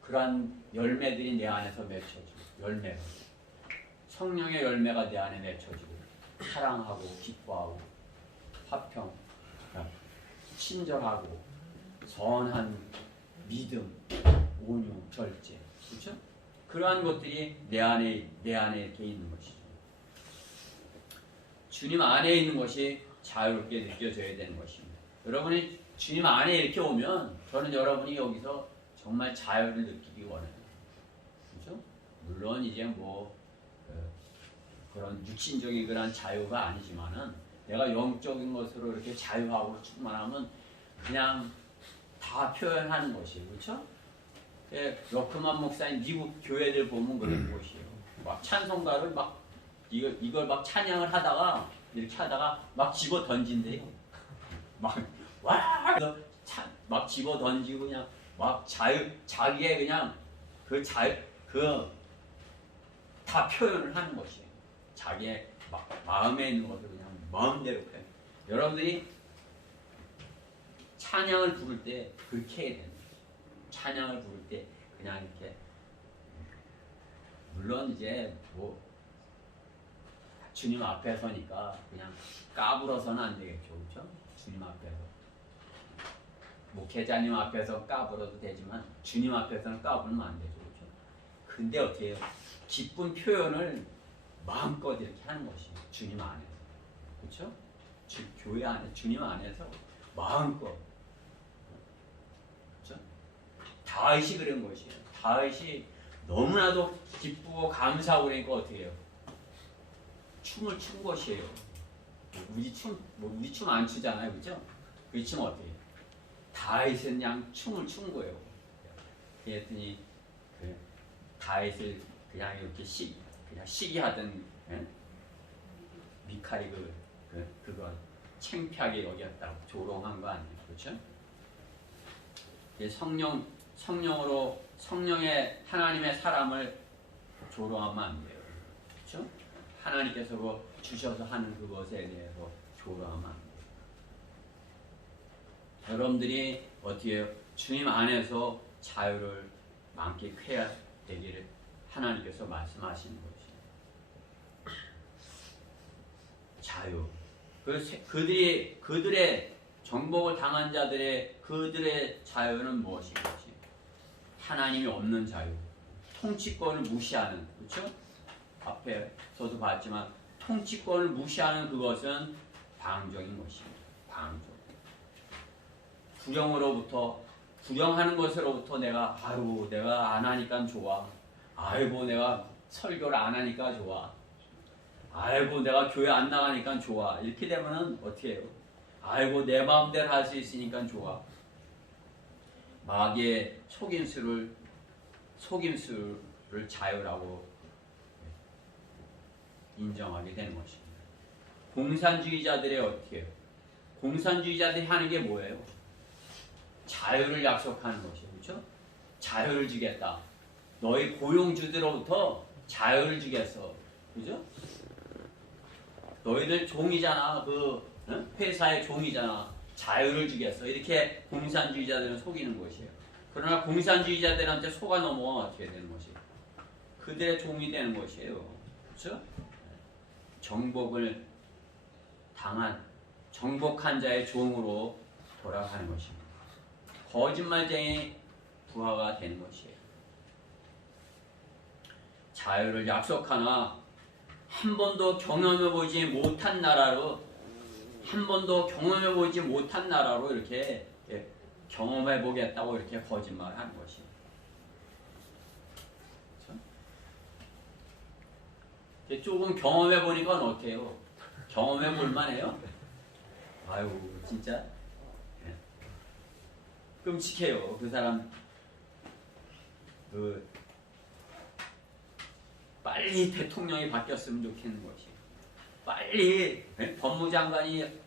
그러한 열매들이 내 안에서 맺혀지고 열매가 성령의 열매가 내 안에 맺혀지고 사랑하고 기뻐하고 화평 친절하고 선한 믿음 온유 절제 그렇죠? 그러한 것들이 내 안에 이렇게 있는 것이죠. 주님 안에 있는 것이 자유롭게 느껴져야 되는 것입니다. 여러분이 주님 안에 이렇게 오면 저는 여러분이 여기서 정말 자유를 느끼기 원해요. 그렇죠? 물론 이제 뭐 그런 육신적인 그런 자유가 아니지만은 내가 영적인 것으로 이렇게 자유하고 충만하면 그냥 다 표현하는 것이에요. 그렇죠? 러크만 목사님 미국 교회들 보면 그런 곳이에요. 막 찬송가를 막 이걸 막 찬양을 하다가 이렇게 하다가 막 집어 던진대요. 막 집어 던지고 그냥 막 자기의 그냥 그 다 표현을 하는 것이에요. 자기의 마음에 있는 것을 그냥 마음대로 표현. 여러분들이 찬양을 부를 때 그렇게 해야 됩니다. 찬양을 부를 때 그냥 이렇게 물론 이제 뭐 주님 앞에 서니까 그냥 까불어서는 안 되겠죠, 그렇죠? 주님 앞에서 목회자님 앞에서 까불어도 되지만 주님 앞에서는 까불면 안 되죠, 그렇죠? 근데 어떻게 해요? 기쁜 표현을 마음껏 이렇게 하는 것이에요, 주님 안에서, 그렇죠? 교회 안에 주님 안에서 마음껏. 다윗이 그런 것이에요. 다윗이 너무나도 기쁘고 감사하고 그러니까 어떻게 해요? 춤을 춘 것이에요. 우리 춤 안 추잖아요, 그죠? 그 춤 어떻게 해요? 다윗은 그냥 춤을 춘 거예요. 그랬더니 다윗을 그냥 이렇게 그냥 시기하던 미칼이 그거 창피하게 여겼다고 조롱한 거 아니에요, 그렇죠? 성령의 하나님의 사람을 조롱하면 안 돼요. 그렇죠? 하나님께서 뭐 주셔서 하는 그것에 대해서 조롱하면 안 돼요. 여러분들이 어떻게 해요? 주님 안에서 자유를 만끽해야 되기를 하나님께서 말씀하시는 것이에요. 자유. 그들의 정복을 당한 자들의 그들의 자유는 무엇인지? 하나님이 없는 자유, 통치권을 무시하는, 그렇죠? 앞에서도 봤지만 통치권을 무시하는 그것은 방종인 것입니다. 방종. 구경하는 것으로부터 내가 안 하니까 좋아. 아이고 내가 설교를 안 하니까 좋아. 아이고 내가 교회 안 나가니까 좋아. 이렇게 되면은 어떻게 해요? 아이고 내 마음대로 할 수 있으니까 좋아. 마귀의 속임수를 자유라고 인정하게 되는 것입니다. 공산주의자들의 어떻게 해요? 공산주의자들이 하는 게 뭐예요? 자유를 약속하는 것이에요. 그렇죠? 자유를 주겠다. 너희 고용주들로부터 자유를 주겠어. 그죠? 너희들 종이잖아. 회사의 종이잖아. 자유를 주겠어. 이렇게 공산주의자들은 속이는 것이에요. 그러나 공산주의자들한테 속아 넘어가 어떻게 되는 것이에요? 그들의 종이 되는 것이에요. 그렇죠? 정복한 자의 종으로 돌아가는 것입니다. 거짓말쟁이 부하가 되는 것이에요. 자유를 약속하나 한 번도 경험해보지 못한 나라로 이렇게 경험해보겠다고 이렇게 거짓말하는 것이에요. 그렇죠? 조금 경험해보니까 어때요? 경험해볼만해요? 아유 진짜 끔찍해요. 그 사람 빨리 대통령이 바뀌었으면 좋겠는 것이. 빨리 법무장관이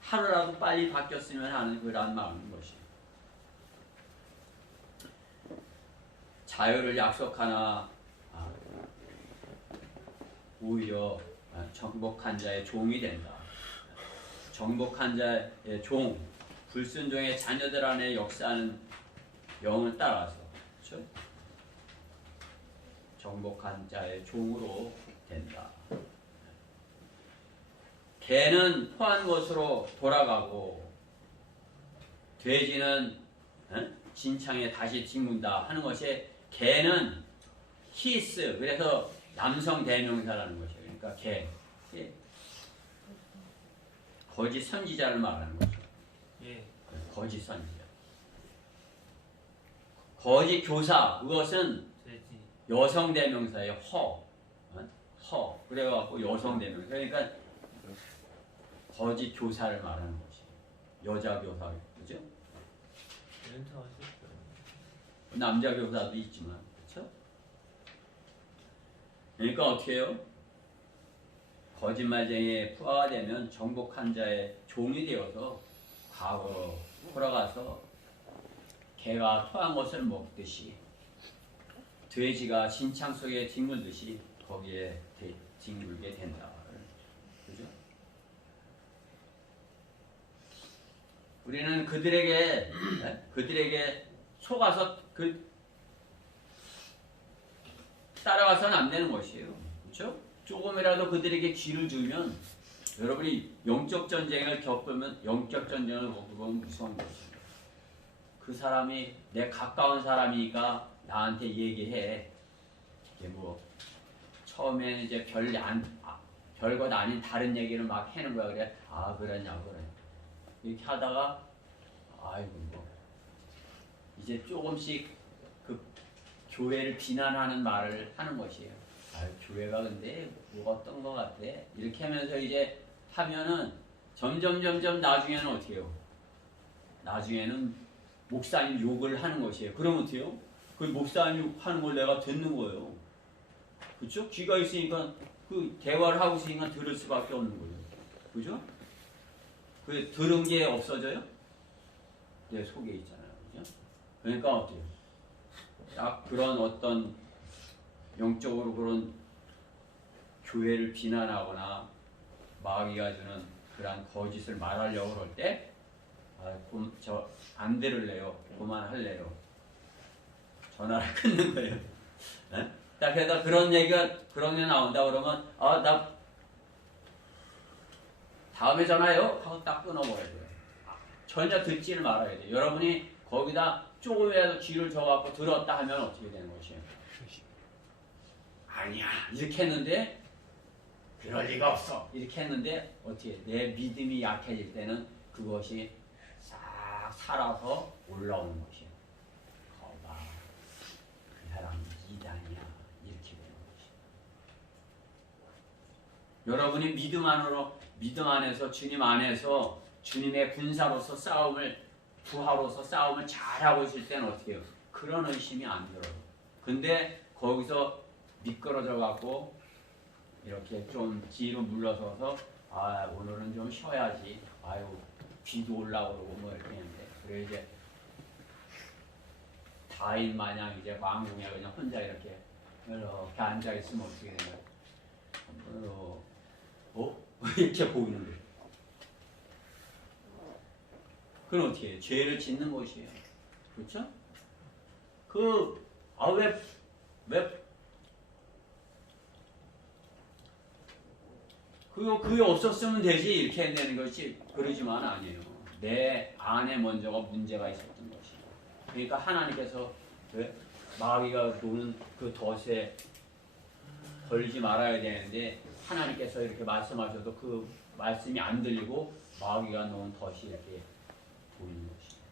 하루라도 빨리 바뀌었으면 하는 그런 마음인 것이. 자유를 약속하나 오히려 정복한 자의 종이 된다. 정복한 자의 종, 불순종의 자녀들 안에 역사하는 영을 따라서, 그렇죠? 정복한 자의 종으로 된다. 개는 토한 곳으로 돌아가고 돼지는 진창에 다시 뒹군다 하는 것이, 개는 히스, 그래서 남성 대명사라는 것이에요. 그러니까 개. 거짓 선지자를 말하는 거죠. 예. 거짓 선지자. 거짓 교사, 그것은 돼지. 여성 대명사의 허. 그래갖고 여성 대명사. 그러니까 거짓 교사를 말하는 것이 여자 교사, 그죠? 멘트 하실까요? 남자 교사도 있지만, 그렇죠? 그러니까 어떻게 해요? 거짓말쟁이에 부하가 되면 정복한 자의 종이 되어서 과거로 돌아가서 개가 토한 것을 먹듯이 돼지가 진창 속에 뒹굴듯이 거기에 뒹굴게 된다. 그죠? 우리는 그들에게 속아서 따라가서는 안 되는 것이에요. 그렇죠? 조금이라도 그들에게 귀를 주면 여러분이 영적 전쟁을 겪으면 무서운 것입니다. 그 사람이 내 가까운 사람이니까 나한테 얘기해. 이게 뭐 처음에는 이제 별것 아닌 다른 얘기를 막 해는 거야. 그래. 아 그러냐. 이렇게 하다가 아이고 뭐 이제 조금씩 그 교회를 비난하는 말을 하는 것이에요. 아 교회가 근데 뭐가 어떤 것 같아. 이렇게 하면서 이제 하면은 점점 나중에는 어떻게 해요? 나중에는 목사님 욕을 하는 것이에요. 그러면 어떻게 해요? 그 목사님 하는 걸 내가 듣는 거예요. 그렇죠? 귀가 있으니까 그 대화를 하고 있으니까 들을 수밖에 없는 거예요. 그죠? 그 들은 게 없어져요? 내 속에 있잖아요. 그죠? 그러니까 어때요? 딱 그런 어떤 영적으로 그런 교회를 비난하거나 마귀가 주는 그런 거짓을 말하려고 그럴 때 저 안 들을래요. 그만할래요. 전화를 끊는 거예요. 네? 딱 그러다 그런 게 나온다 그러면 나 다음에 전화요 하고 딱 끊어버려야 돼요. 전혀 듣지를 말아야 돼요. 여러분이 거기다 조금이라도 귀를 줘갖고 들었다 하면 어떻게 되는 것이에요? 아니야 이렇게 했는데 그럴 리가 없어 이렇게 했는데 어떻게 내 믿음이 약해질 때는 그것이 싹 살아서 올라오는 것이에요. 거봐 그 사람 이단이야 이렇게 되는 것이에요. 여러분이 믿음 안에서 주님 안에서 주님의 군사로서 부하로서 싸움을 잘하고 있을 때는 어떻게 해요? 그런 의심이 안 들어요. 근데 거기서 미끄러져 갖고 이렇게 좀 뒤로 물러서서 오늘은 좀 쉬어야지. 아유 비도 올라오고 뭐 이렇게 했는데 그래 이제 다인 마냥 이제 왕궁에 그냥 혼자 이렇게 앉아 있으면 어떻게 되나요? 이렇게 보이는 거예요. 그럼 어떻게 해요? 죄를 짓는 것이에요. 그렇죠? 그게 없었으면 되지 이렇게 해야 되는 것이 그러지만 아니에요. 내 안에 먼저가 문제가 있었던 것이에요. 그러니까 하나님께서 마귀가 노는 그 덫에 걸리지 말아야 되는데 하나님께서 이렇게 말씀하셔도 그 말씀이 안 들리고 마귀가 놓은 덫이 이렇게 보이는 것이에요.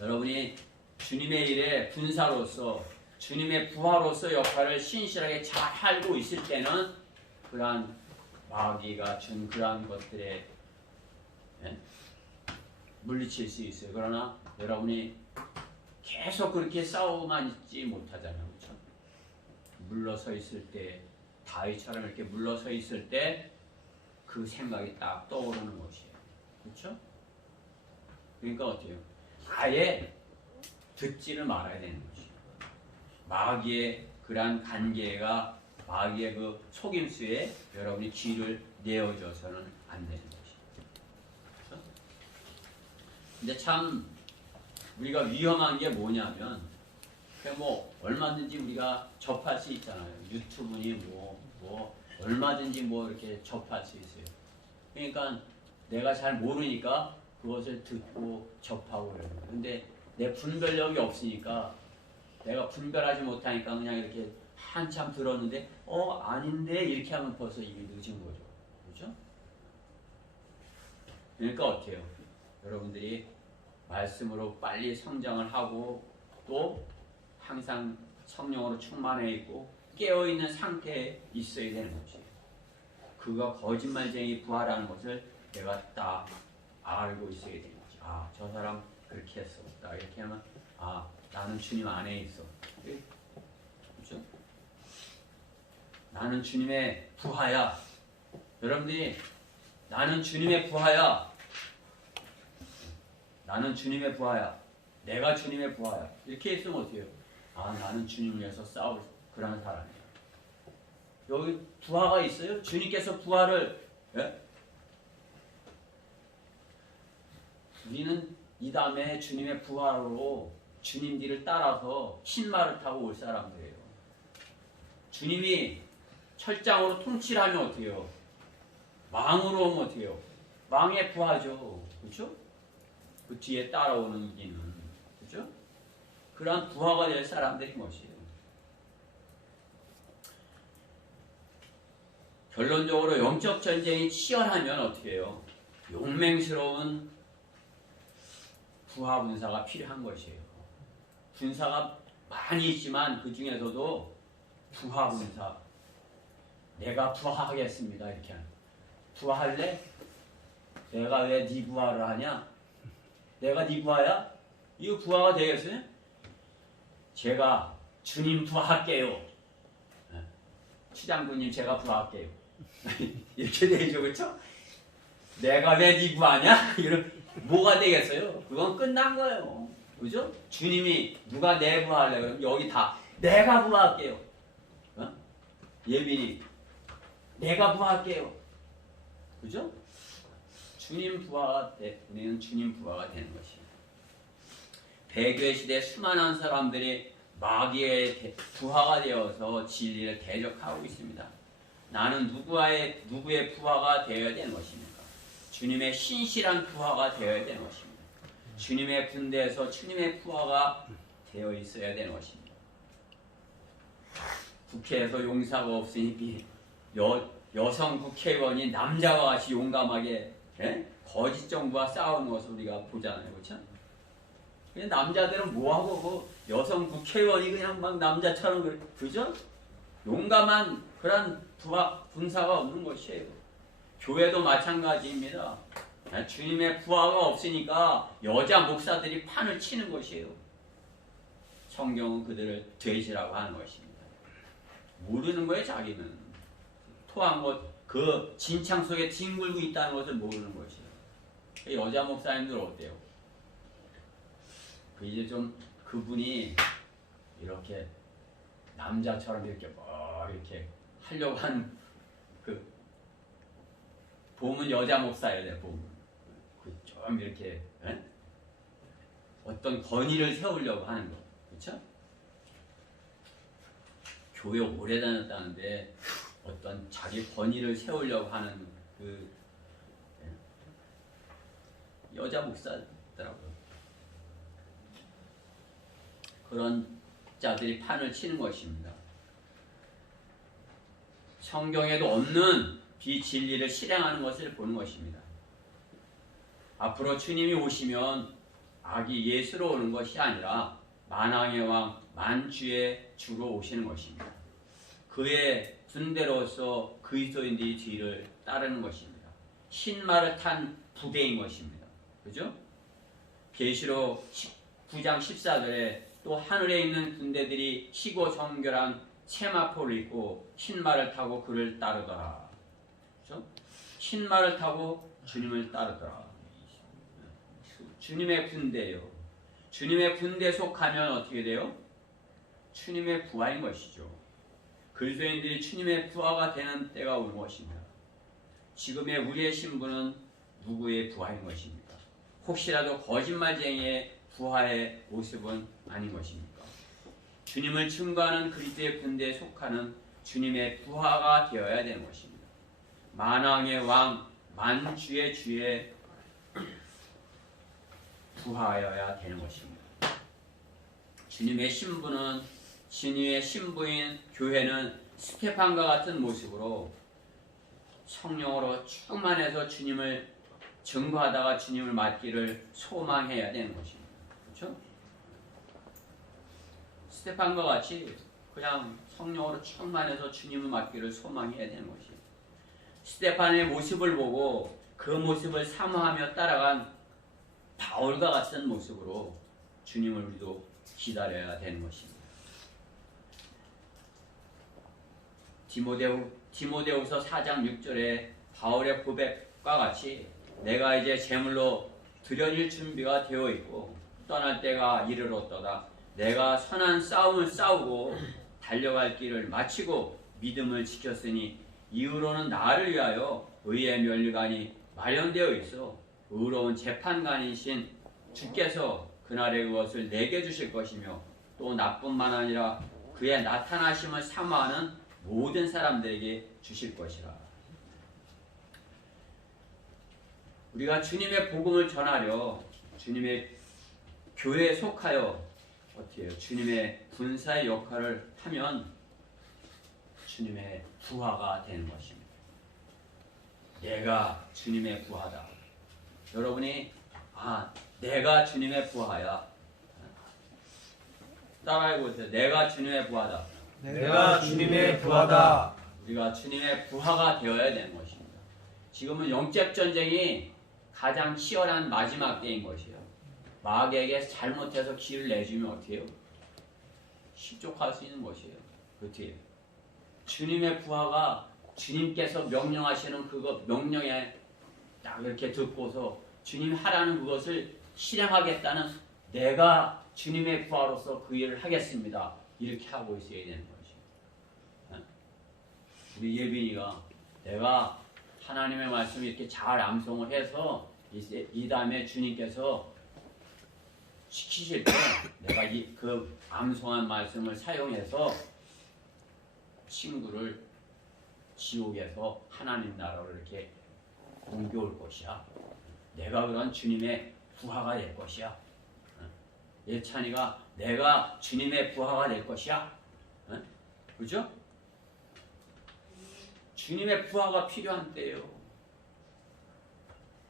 여러분이 주님의 일에 군사로서 주님의 부하로서 역할을 신실하게 잘 하고 있을 때는 그러한 마귀가 준 그러한 것들에 물리칠 수 있어요. 그러나 여러분이 계속 그렇게 싸우고만 있지 못하잖아요. 그렇죠? 물러서 있을 때 다윗처럼 이렇게 물러서 있을 때 그 생각이 딱 떠오르는 것이에요. 그렇죠? 그러니까 어때요? 아예 듣지를 말아야 되는 것이에요. 마귀의 그러한 관계가 마귀의 그 속임수에 여러분이 귀를 내어줘서는 안 되는 것이에요. 그렇죠? 근데 참 우리가 위험한 게 뭐냐면 뭐 얼마든지 우리가 접할 수 있잖아요. 유튜브니 뭐 얼마든지 뭐 이렇게 접할 수 있어요. 그러니까 내가 잘 모르니까 그것을 듣고 접하고 그래요. 근데 내 분별력이 없으니까 내가 분별하지 못하니까 그냥 이렇게 한참 들었는데 아닌데 이렇게 하면 벌써 이미 늦은 거죠. 그렇죠? 그러니까 어때요? 여러분들이 말씀으로 빨리 성장을 하고 또 항상 성령으로 충만해 있고 깨어 있는 상태에 있어야 되는 거지. 그가 거짓말쟁이 부하라는 것을 내가 딱 알고 있어야 되는 거지. 아, 저 사람 그렇게 했어. 딱 이렇게 하면 아, 나는 주님 안에 있어. 그렇죠? 나는 주님의 부하야. 여러분들이 나는 주님의 부하야. 나는 주님의 부하야. 내가 주님의 부하야. 이렇게 했으면 어때요? 아, 나는 주님을 위해서 싸울 그런 사람이야. 여기 부하가 있어요? 주님께서 부하를 예? 우리는 이 다음에 주님의 부하로 주님 뒤를 따라서 흰말을 타고 올 사람들이에요. 주님이 철장으로 통치를 하면 어떻게 해요? 왕으로 오면 어떻게 해요? 왕의 부하죠. 그렇죠? 그 뒤에 따라오는 우리는. 그렇죠? 그러한 부하가 될 사람들인 것이에요. 결론적으로 영적 전쟁이 치열하면 어떻게 해요? 용맹스러운 부하 군사가 필요한 것이에요. 군사가 많이 있지만 그 중에서도 부하 군사, 내가 부하하겠습니다. 이렇게 하는. 부하할래? 내가 왜 네 부하를 하냐? 내가 네 부하야? 이거 부하가 되겠어요? 제가 주님 부하할게요. 추장군님 제가 부하할게요. 이렇게 되죠, 그렇죠? 내가 왜 네 부하냐? 이런 뭐가 되겠어요? 그건 끝난 거예요, 그죠? 주님이 누가 내 부하할래? 그럼 여기 다 내가 부하할게요. 어? 예빈이 내가 부하할게요, 그죠? 주님 부하가 우리는 주님 부하가 되는 것입니다. 배교의 시대 수많은 사람들이 마귀의 부하가 되어서 진리를 대적하고 있습니다. 나는 누구의 부하가 되어야 되는 것입니까? 주님의 신실한 부하가 되어야 되는 것입니다. 주님의 군대에서 주님의 부하가 되어 있어야 되는 것입니다. 국회에서 용사가 없으니 여성 국회의원이 남자와 같이 용감하게 거짓 정부와 싸우는 것을 우리가 보잖아요. 그렇죠? 남자들은 뭐하고 그 여성 국회의원이 그냥 막 남자처럼 그죠? 용감한 그런 군사가 없는 것이에요. 교회도 마찬가지입니다. 주님의 부하가 없으니까 여자 목사들이 판을 치는 것이에요. 성경은 그들을 돼지라고 하는 것입니다. 모르는 거예요, 자기는. 토한 것, 그 진창 속에 뒹굴고 있다는 것을 모르는 것이에요. 여자 목사님들 어때요? 이제 좀 그분이 이렇게 남자처럼 이렇게 이렇게 하려고 하는 그 보면 여자 목사여야 돼. 보면 좀 이렇게 어떤 권위를 세우려고 하는 거, 그렇죠? 교회 오래 다녔다는데 어떤 자기 권위를 세우려고 하는 그 여자 목사더라고요. 그런 자들이 판을 치는 것입니다. 성경에도 없는 비진리를 실행하는 것을 보는 것입니다. 앞으로 주님이 오시면 악이 예수로 오는 것이 아니라 만왕의 왕 만주의 주로 오시는 것입니다. 그의 군대로서 그리스도인들이 뒤를 따르는 것입니다. 흰말을 탄 부대인 것입니다. 그죠? 계시록 9장 14절에 또 하늘에 있는 군대들이 희고 정결한 세마포를 입고 흰말을 타고 그를 따르더라. 그렇죠? 흰말을 타고 주님을 따르더라. 주님의 군대예요. 주님의 군대에 속하면 어떻게 돼요? 주님의 부하인 것이죠. 그리스도인들이 주님의 부하가 되는 때가 오는 것입니다. 지금의 우리의 신분은 누구의 부하인 것입니까? 혹시라도 거짓말쟁이의 부하의 모습은 아닌 것입니까? 주님을 증거하는 그리스도의 군대에 속하는 주님의 부하가 되어야 되는 것입니다. 만왕의 왕, 만주의 주의 부하여야 되는 것입니다. 주님의 신부는 진위의 신부인 교회는 스테판과 같은 모습으로 성령으로 충만해서 주님을 증거하다가 주님을 맞기를 소망해야 되는 것입니다. 그렇죠? 스테판과 같이 그냥 성령으로 충만해서 주님을 맞기를 소망해야 되는 것이에요. 스테판의 모습을 보고 그 모습을 사모하며 따라간 바울과 같은 모습으로 주님을 우리도 기다려야 되는 것입니다. 디모데후서 4장 6절에 바울의 고백과 같이 내가 이제 제물로 드려질 준비가 되어 있고 떠날 때가 이르렀도다. 내가 선한 싸움을 싸우고 달려갈 길을 마치고 믿음을 지켰으니 이후로는 나를 위하여 의의 면류관이 마련되어 있어 의로운 재판관이신 주께서 그날의 그것을 내게 주실 것이며 또 나뿐만 아니라 그의 나타나심을 사모하는 모든 사람들에게 주실 것이라. 우리가 주님의 복음을 전하려 주님의 교회에 속하여 어떻게 해요? 주님의 군사의 역할을 하면 주님의 부하가 되는 것입니다. 내가 주님의 부하다. 여러분이 내가 주님의 부하야. 따라해보세요. 내가 주님의 부하다. 내가 주님의 부하다. 우리가 주님의 부하가 되어야 되는 것입니다. 지금은 영적 전쟁이 가장 치열한 마지막 때인 것이에요. 마귀에게 잘못해서 길을 내주면 어떻게 해요? 실족할 수 있는 것이에요. 어떻게 해요? 주님의 부하가 주님께서 명령하시는 그것 명령에 딱 이렇게 듣고서 주님 하라는 그것을 실행하겠다는 내가 주님의 부하로서 그 일을 하겠습니다. 이렇게 하고 있어야 되는 것이에요. 우리 예빈이가 내가 하나님의 말씀을 이렇게 잘 암송을 해서 이 다음에 주님께서 시키실 때 내가 그 암송한 말씀을 사용해서 친구를 지옥에서 하나님 나라로 이렇게 옮겨올 것이야. 내가 그런 주님의 부하가 될 것이야. 예찬이가 내가 주님의 부하가 될 것이야. 그죠? 주님의 부하가 필요한 때예요.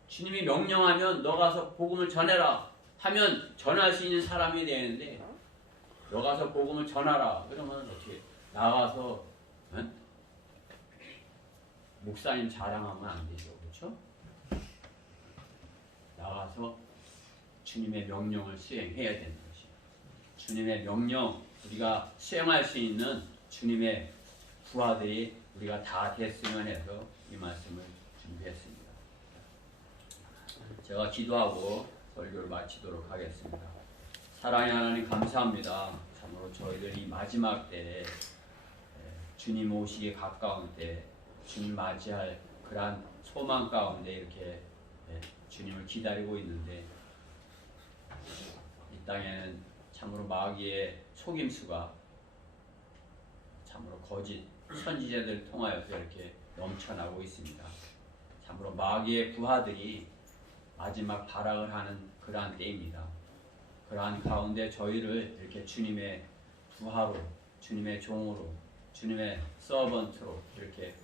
주님이 명령하면 너 가서 복음을 전해라 하면 전할 수 있는 사람이 되는데 너 가서 복음을 전하라 그러면 어떻게 나가서 목사님 자랑하면 안 되죠. 그렇죠? 나가서 주님의 명령을 수행해야 되는 것이에요. 주님의 명령 우리가 수행할 수 있는 주님의 부하들이 우리가 다 됐으면 해서 이 말씀을 준비했습니다. 제가 기도하고 설교를 마치도록 하겠습니다. 사랑의 하나님 감사합니다. 참으로 저희들 이 마지막 때에 주님 오시기 가까운 때 주님 맞이할 그러한 소망 가운데 이렇게 주님을 기다리고 있는데 이 땅에는 참으로 마귀의 속임수가 참으로 거짓 선지자들 통하여서 이렇게 넘쳐나고 있습니다. 참으로 마귀의 부하들이 마지막 발악을 하는 그러한 때입니다. 그러한 가운데 저희를 이렇게 주님의 부하로, 주님의 종으로, 주님의 서번트로 이렇게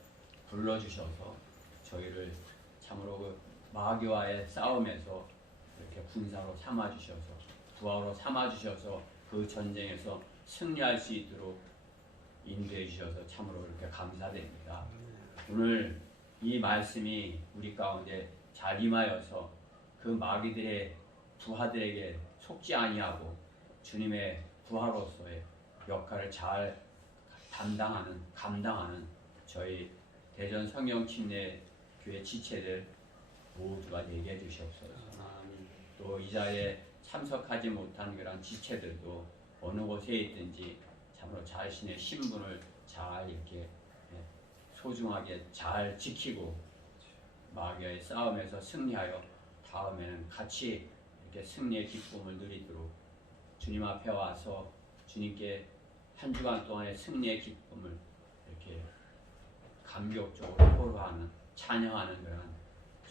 불러주셔서 저희를 참으로 그 마귀와의 싸움에서 이렇게 군사로 삼아주셔서 부하로 삼아주셔서 그 전쟁에서 승리할 수 있도록 인도해 주셔서 참으로 이렇게 감사드립니다. 오늘 이 말씀이 우리 가운데 잘 임하여서 그 마귀들의 부하들에게 속지 아니하고 주님의 부하로서의 역할을 잘 감당하는 저희 대전 성령 침례 교회 지체들 모두가 되게 해주시옵소서. 또 이 자리에 참석하지 못한 그런 지체들도 어느 곳에 있든지 참으로 자신의 신분을 잘 이렇게 소중하게 잘 지키고 마귀와의 싸움에서 승리하여 다음에는 같이 이렇게 승리의 기쁨을 누리도록 주님 앞에 와서 주님께 한 주간 동안의 승리의 기쁨을 이렇게 감격적으로 호소하는 찬양하는 그런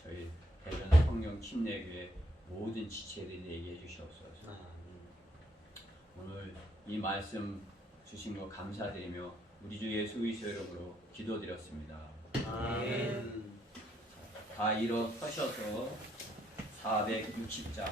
저희 대전 성령 침례교회 모든 지체들이 되게 해주시옵소서. 오늘 이 말씀 주신 거 감사드리며 우리 주 예수 그리스도 이름으로 기도드렸습니다. 아멘. 다 일어서셔서 460장